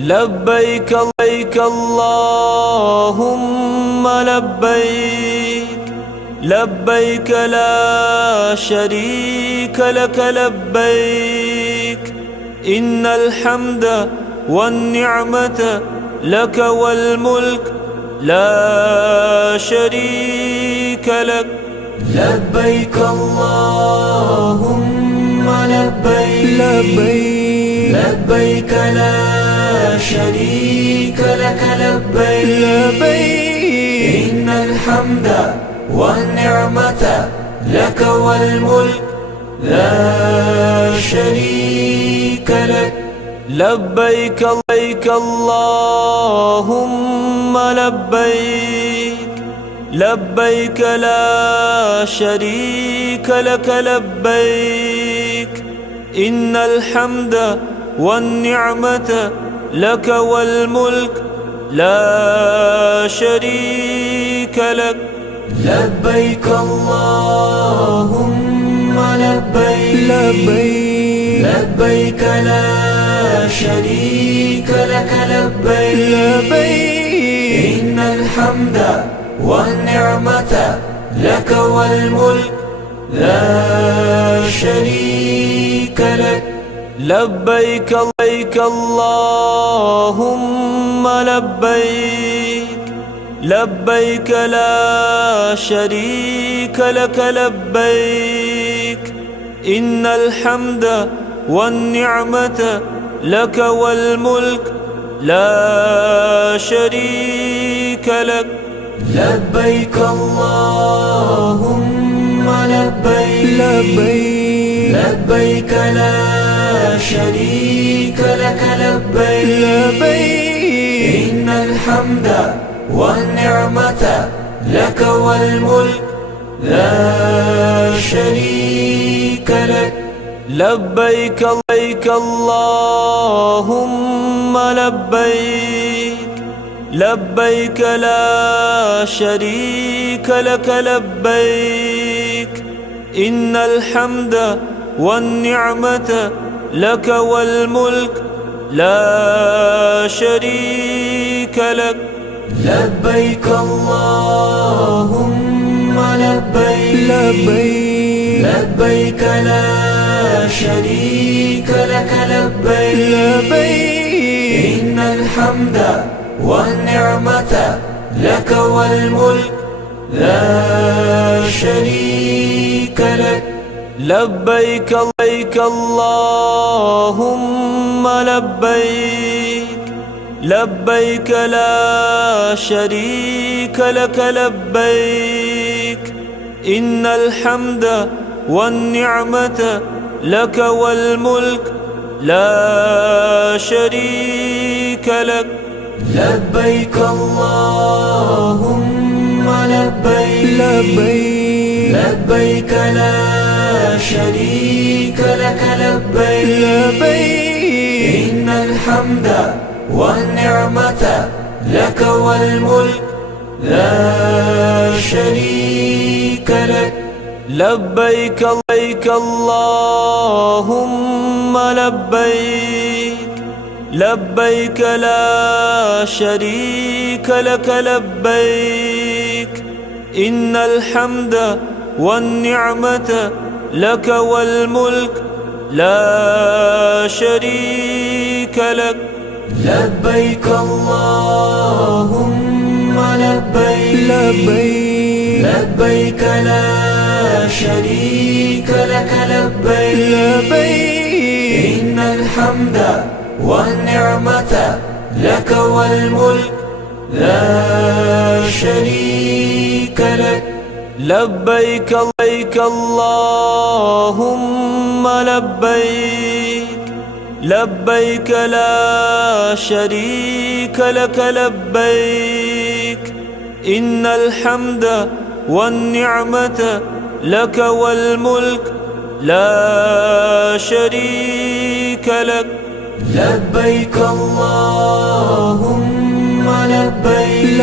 لبيك لبيك اللهم لبيك لبيك لا شريك لك لبيك إن الحمد والنعمة لك والملك لا شريك لك. لبيك اللهم لبيك لبيك لا شريك لك لبيك إن الحمد والنعمة لك والملك لا شريك لك. لبيك لبيك اللهم لبيك لبيك لا شريك لك لبيك إن الحمد والنعمة لك والملك لا شريك لك. لبيك اللهم لبيك لبيك لا شريك لك لبيك إن الحمد والنعمة لك والملك لا شريك لك. لبيك لبيك اللهم لبيك لبيك لا شريك لك لبيك إن الحمد والنعمة لك والملك لا شريك لك. لبيك اللهم لبيك لبيك لا شريك لك لبيك إن الحمد والنعمة لك والملك لا شريك لك. لبيك لبيك اللهم لبيك لبيك لا شريك لك لبيك إن الحمد والنعمة لك والملك لا شريك لك. لبيك اللهم لبيك لبيك لا شريك لك لبيك إن الحمد والنعمة لك والملك لا شريك لك. لبيك لبيك اللهم لبيك لبيك لا شريك لك لبيك إن الحمد والنعمة لك والملك لا شريك لك. لبيك اللهم لبيك لبيك لا شريك لك لبيك إن الحمد والنعمة لك والملك لا شريك لك. لبيك اللهم لبيك لبيك لا شريك لك لبيك إن الحمد والنعمة لك والملك لا شريك لك. لبيك اللهم لبيك لبيك لا شريك لك لبيك إن الحمد والنعمة لك والملك لا شريك لك. لبيك اللهم لبيك لبيك لا شريك لك لبيك إن الحمد والنعمة لك والملك لا شريك لك. لبيك اللهم لبيك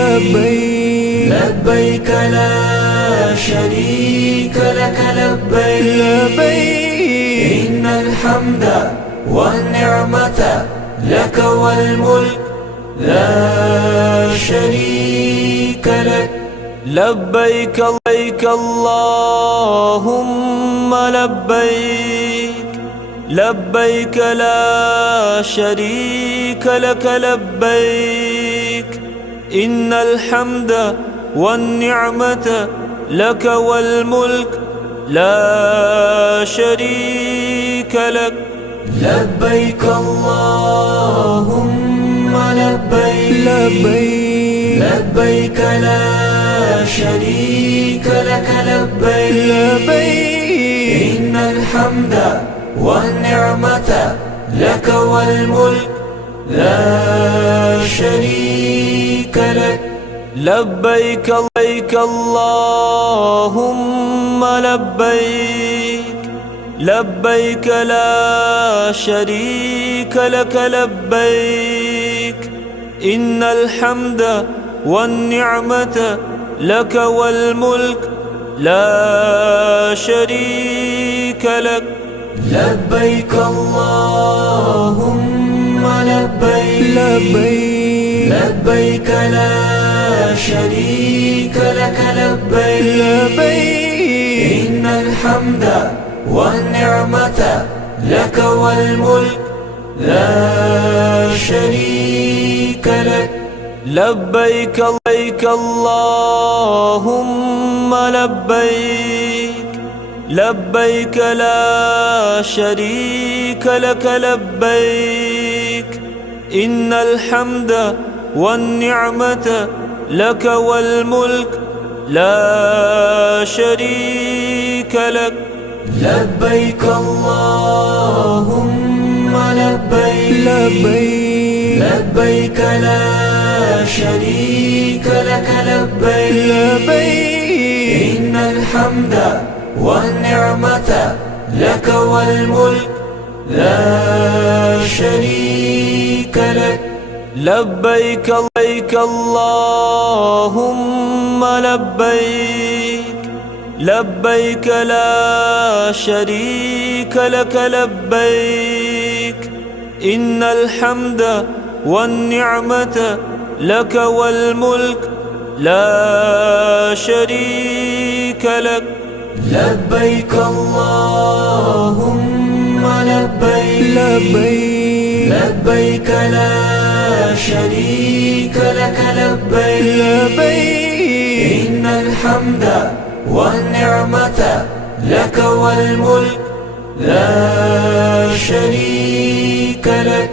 لبيك لا شريك لك لبيك إن الحمد والنعمة لك والملك لا شريك لك. لبيك اللهم لبيك لبيك لا شريك لك لبيك إن الحمد والنعمة لك والملك لا شريك لك. لبيك اللهم لبيك لبيك لا شريك لك لبيك إن الحمد والنعمة لك والملك لا شريك لك. لبيك اللهم لبيك لبيك لا شريك لك لبيك إن الحمد والنعمة لك والملك لا شريك لك. لبيك اللهم لبيك لبيك لا شريك لك لبيك إن الحمد والنعمة لك والملك لا شريك لك. لبيك اللهم لبيك لبيك لا شريك لك لبيك إن الحمد والنعمة لك والملك لا شريك لك. لبيك اللهم لبيك لبيك لا شريك لك لبيك إن الحمد والنعمة لك والملك لا شريك لك. لبيك اللهم لبيك لبيك لا شريك لك لبيك إن الحمد والنعمة لك والملك لا شريك لك. لبيك اللهم لبيك لبيك لا شريك لك لبيك إن الحمد والنعمة لك والملك لا شريك لك.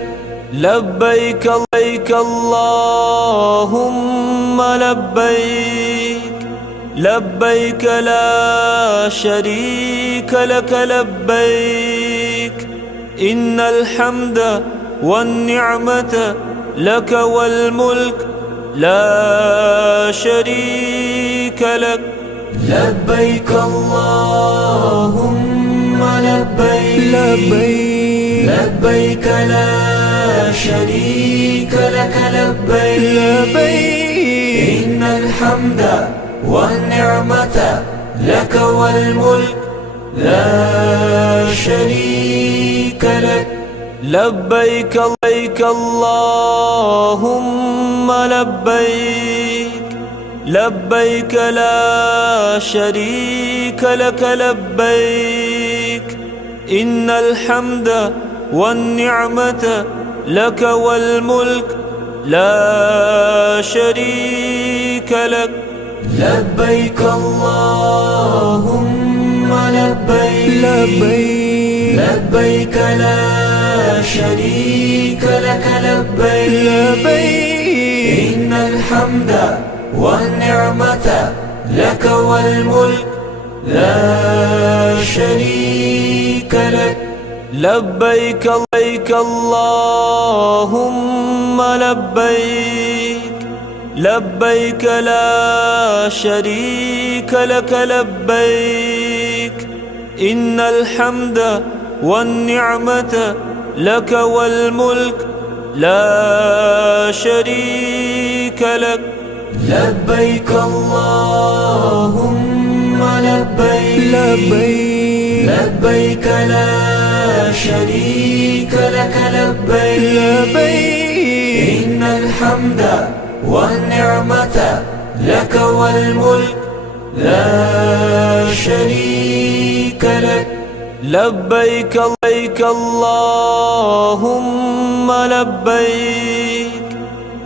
لبيك لبيك اللهم لبيك لبيك لا شريك لك لبيك إن الحمد والنعمة لك والملك لا شريك لك. لبيك اللهم لبيك لبيك لا شريك لك لبيك إن الحمد والنعمة لك والملك لا شريك لك. لبيك لبيك اللهم لبيك لبيك لا شريك لك لبيك إن الحمد والنعمة لك والملك لا شريك لك. لبيك اللهم لبيك لبيك لا شريك لك لبيك إن الحمد والنعمة لك والملك لا شريك لك. لبيك لبيك اللهم لبيك لبيك لا شريك لك لبيك إن الحمد والنعمة لك والملك لا شريك لك. لبيك اللهم لبيك لبيك لا شريك لك لبيك إن الحمد والنعمة لك والملك لا شريك لك. لبيك لبيك اللهم لبيك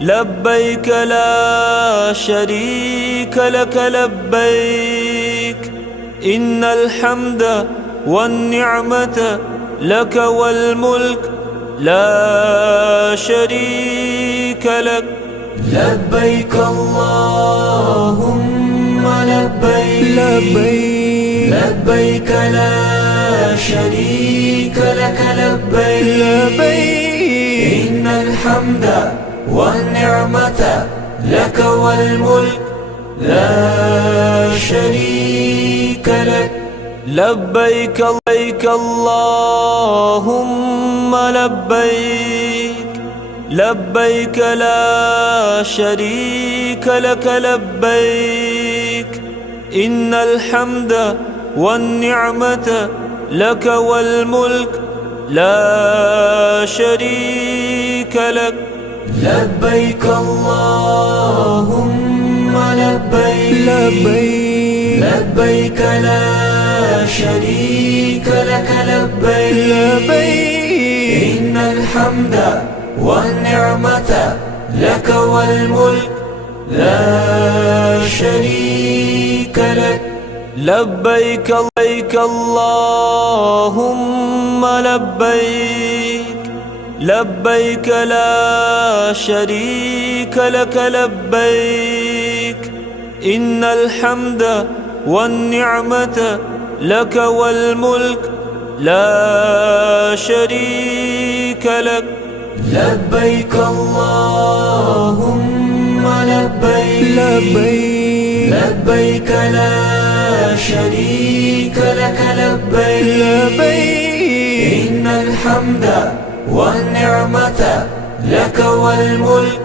لبيك لا شريك لك لبيك إن الحمد والنعمة لك والملك لا شريك لك. لبيك اللهم لبيك لبيك لا شريك لك لبيك إن الحمد والنعمة لك والملك لا شريك لك. لبيك لبيك اللهم لبيك لبيك لا شريك لك لبيك إن الحمد والنعمة لك والملك لا شريك لك. لبيك اللهم لبيك لبيك لا شريك لك لبيك إن الحمد والنعمة لك والملك لا شريك لك. لبيك لبيك اللهم لبيك لبيك لا شريك لك لبيك إن الحمد والنعمة لك والملك لا شريك لك. لبيك اللهم لبيك لبيك لا شريك لك لبيك إن الحمد والنعمة لك والملك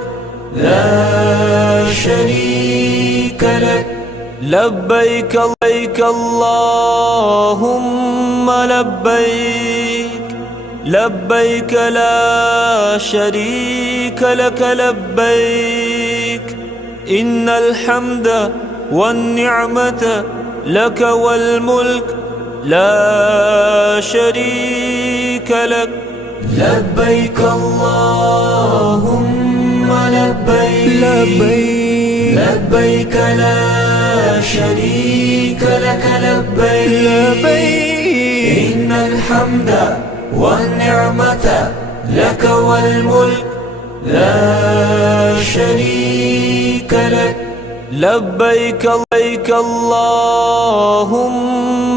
لا شريك لك. لبيك لبيك اللهم لبيك لبيك لا شريك لك لبيك إن الحمد والنعمة لك والملك لا شريك لك. لبيك اللهم لبيك لبيك لا شريك لك لبيك إن الحمد والنعمة لك والملك لا شريك لك. لبيك لبيك اللهم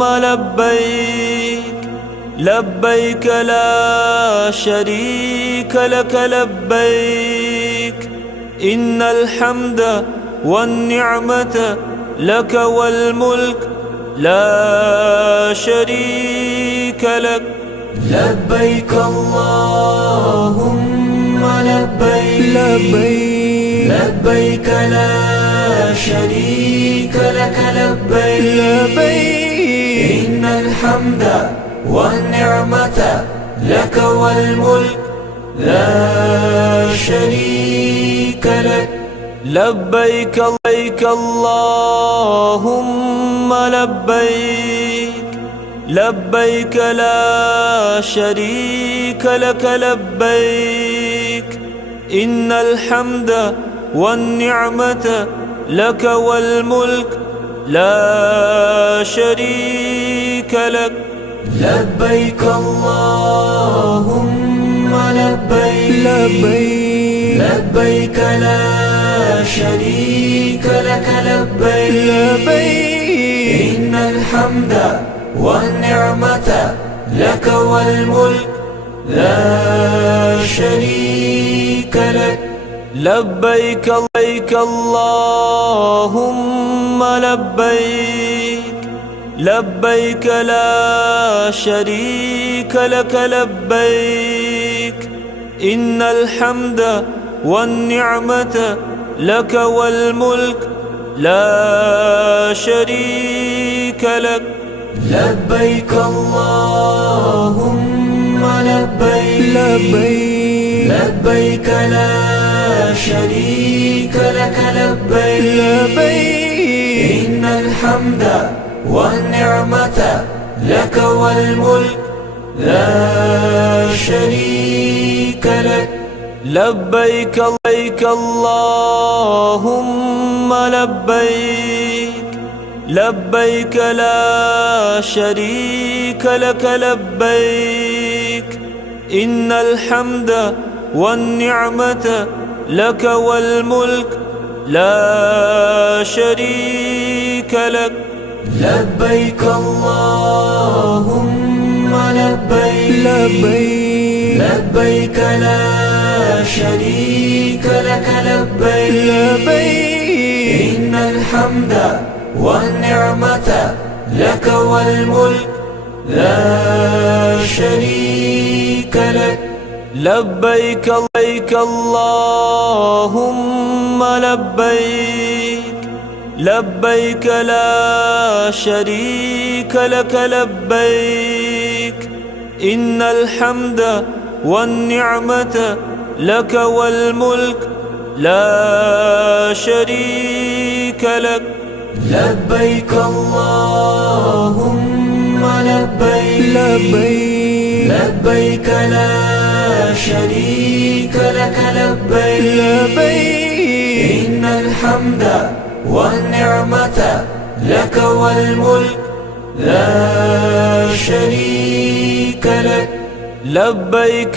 لبيك، لبيك لا شريك لك لبيك، إن الحمد والنعمة لك والملك لا شريك لك. لبيك اللهم لبيك، لبيك لا شريك لك لبيك، إن الحمد والنعمة لك والملك لا شريك لك. لبيك لبيك اللهم لبيك، لبيك لا شريك لك لبيك، إن الحمد والنعمة لك والملك لا شريك لك. لبيك اللهم لبيك، لبيك لا شريك لك لبيك، إن الحمد والنعمة لك والملك لا شريك لك. لبيك لبيك اللهم لبيك، لبيك لا شريك لك لبيك، إن الحمد والنعمة لك والملك لا شريك لك. لبيك اللهم لبيك، لبيك لا شريك لك لبيك، إن الحمد والنعمة لك والملك لا شريك لك. لبيك لبيك اللهم لبيك، لبيك لا شريك لك لبيك، إن الحمد والنعمة لك والملك لا شريك لك. لبيك اللهم لبيك، لبيك لا شريك لك لبيك، إن الحمد والنعمة لك والملك لا شريك لك. لبيك لبيك اللهم لبيك، لبيك لا شريك لك لبيك، إن الحمد والنعمة لك والملك لا شريك لك. لبيك اللهم لبيك، لبيك لا شريك لك لبيك، إن الحمد والنعمة لك والملك لا شريك لك. لبيك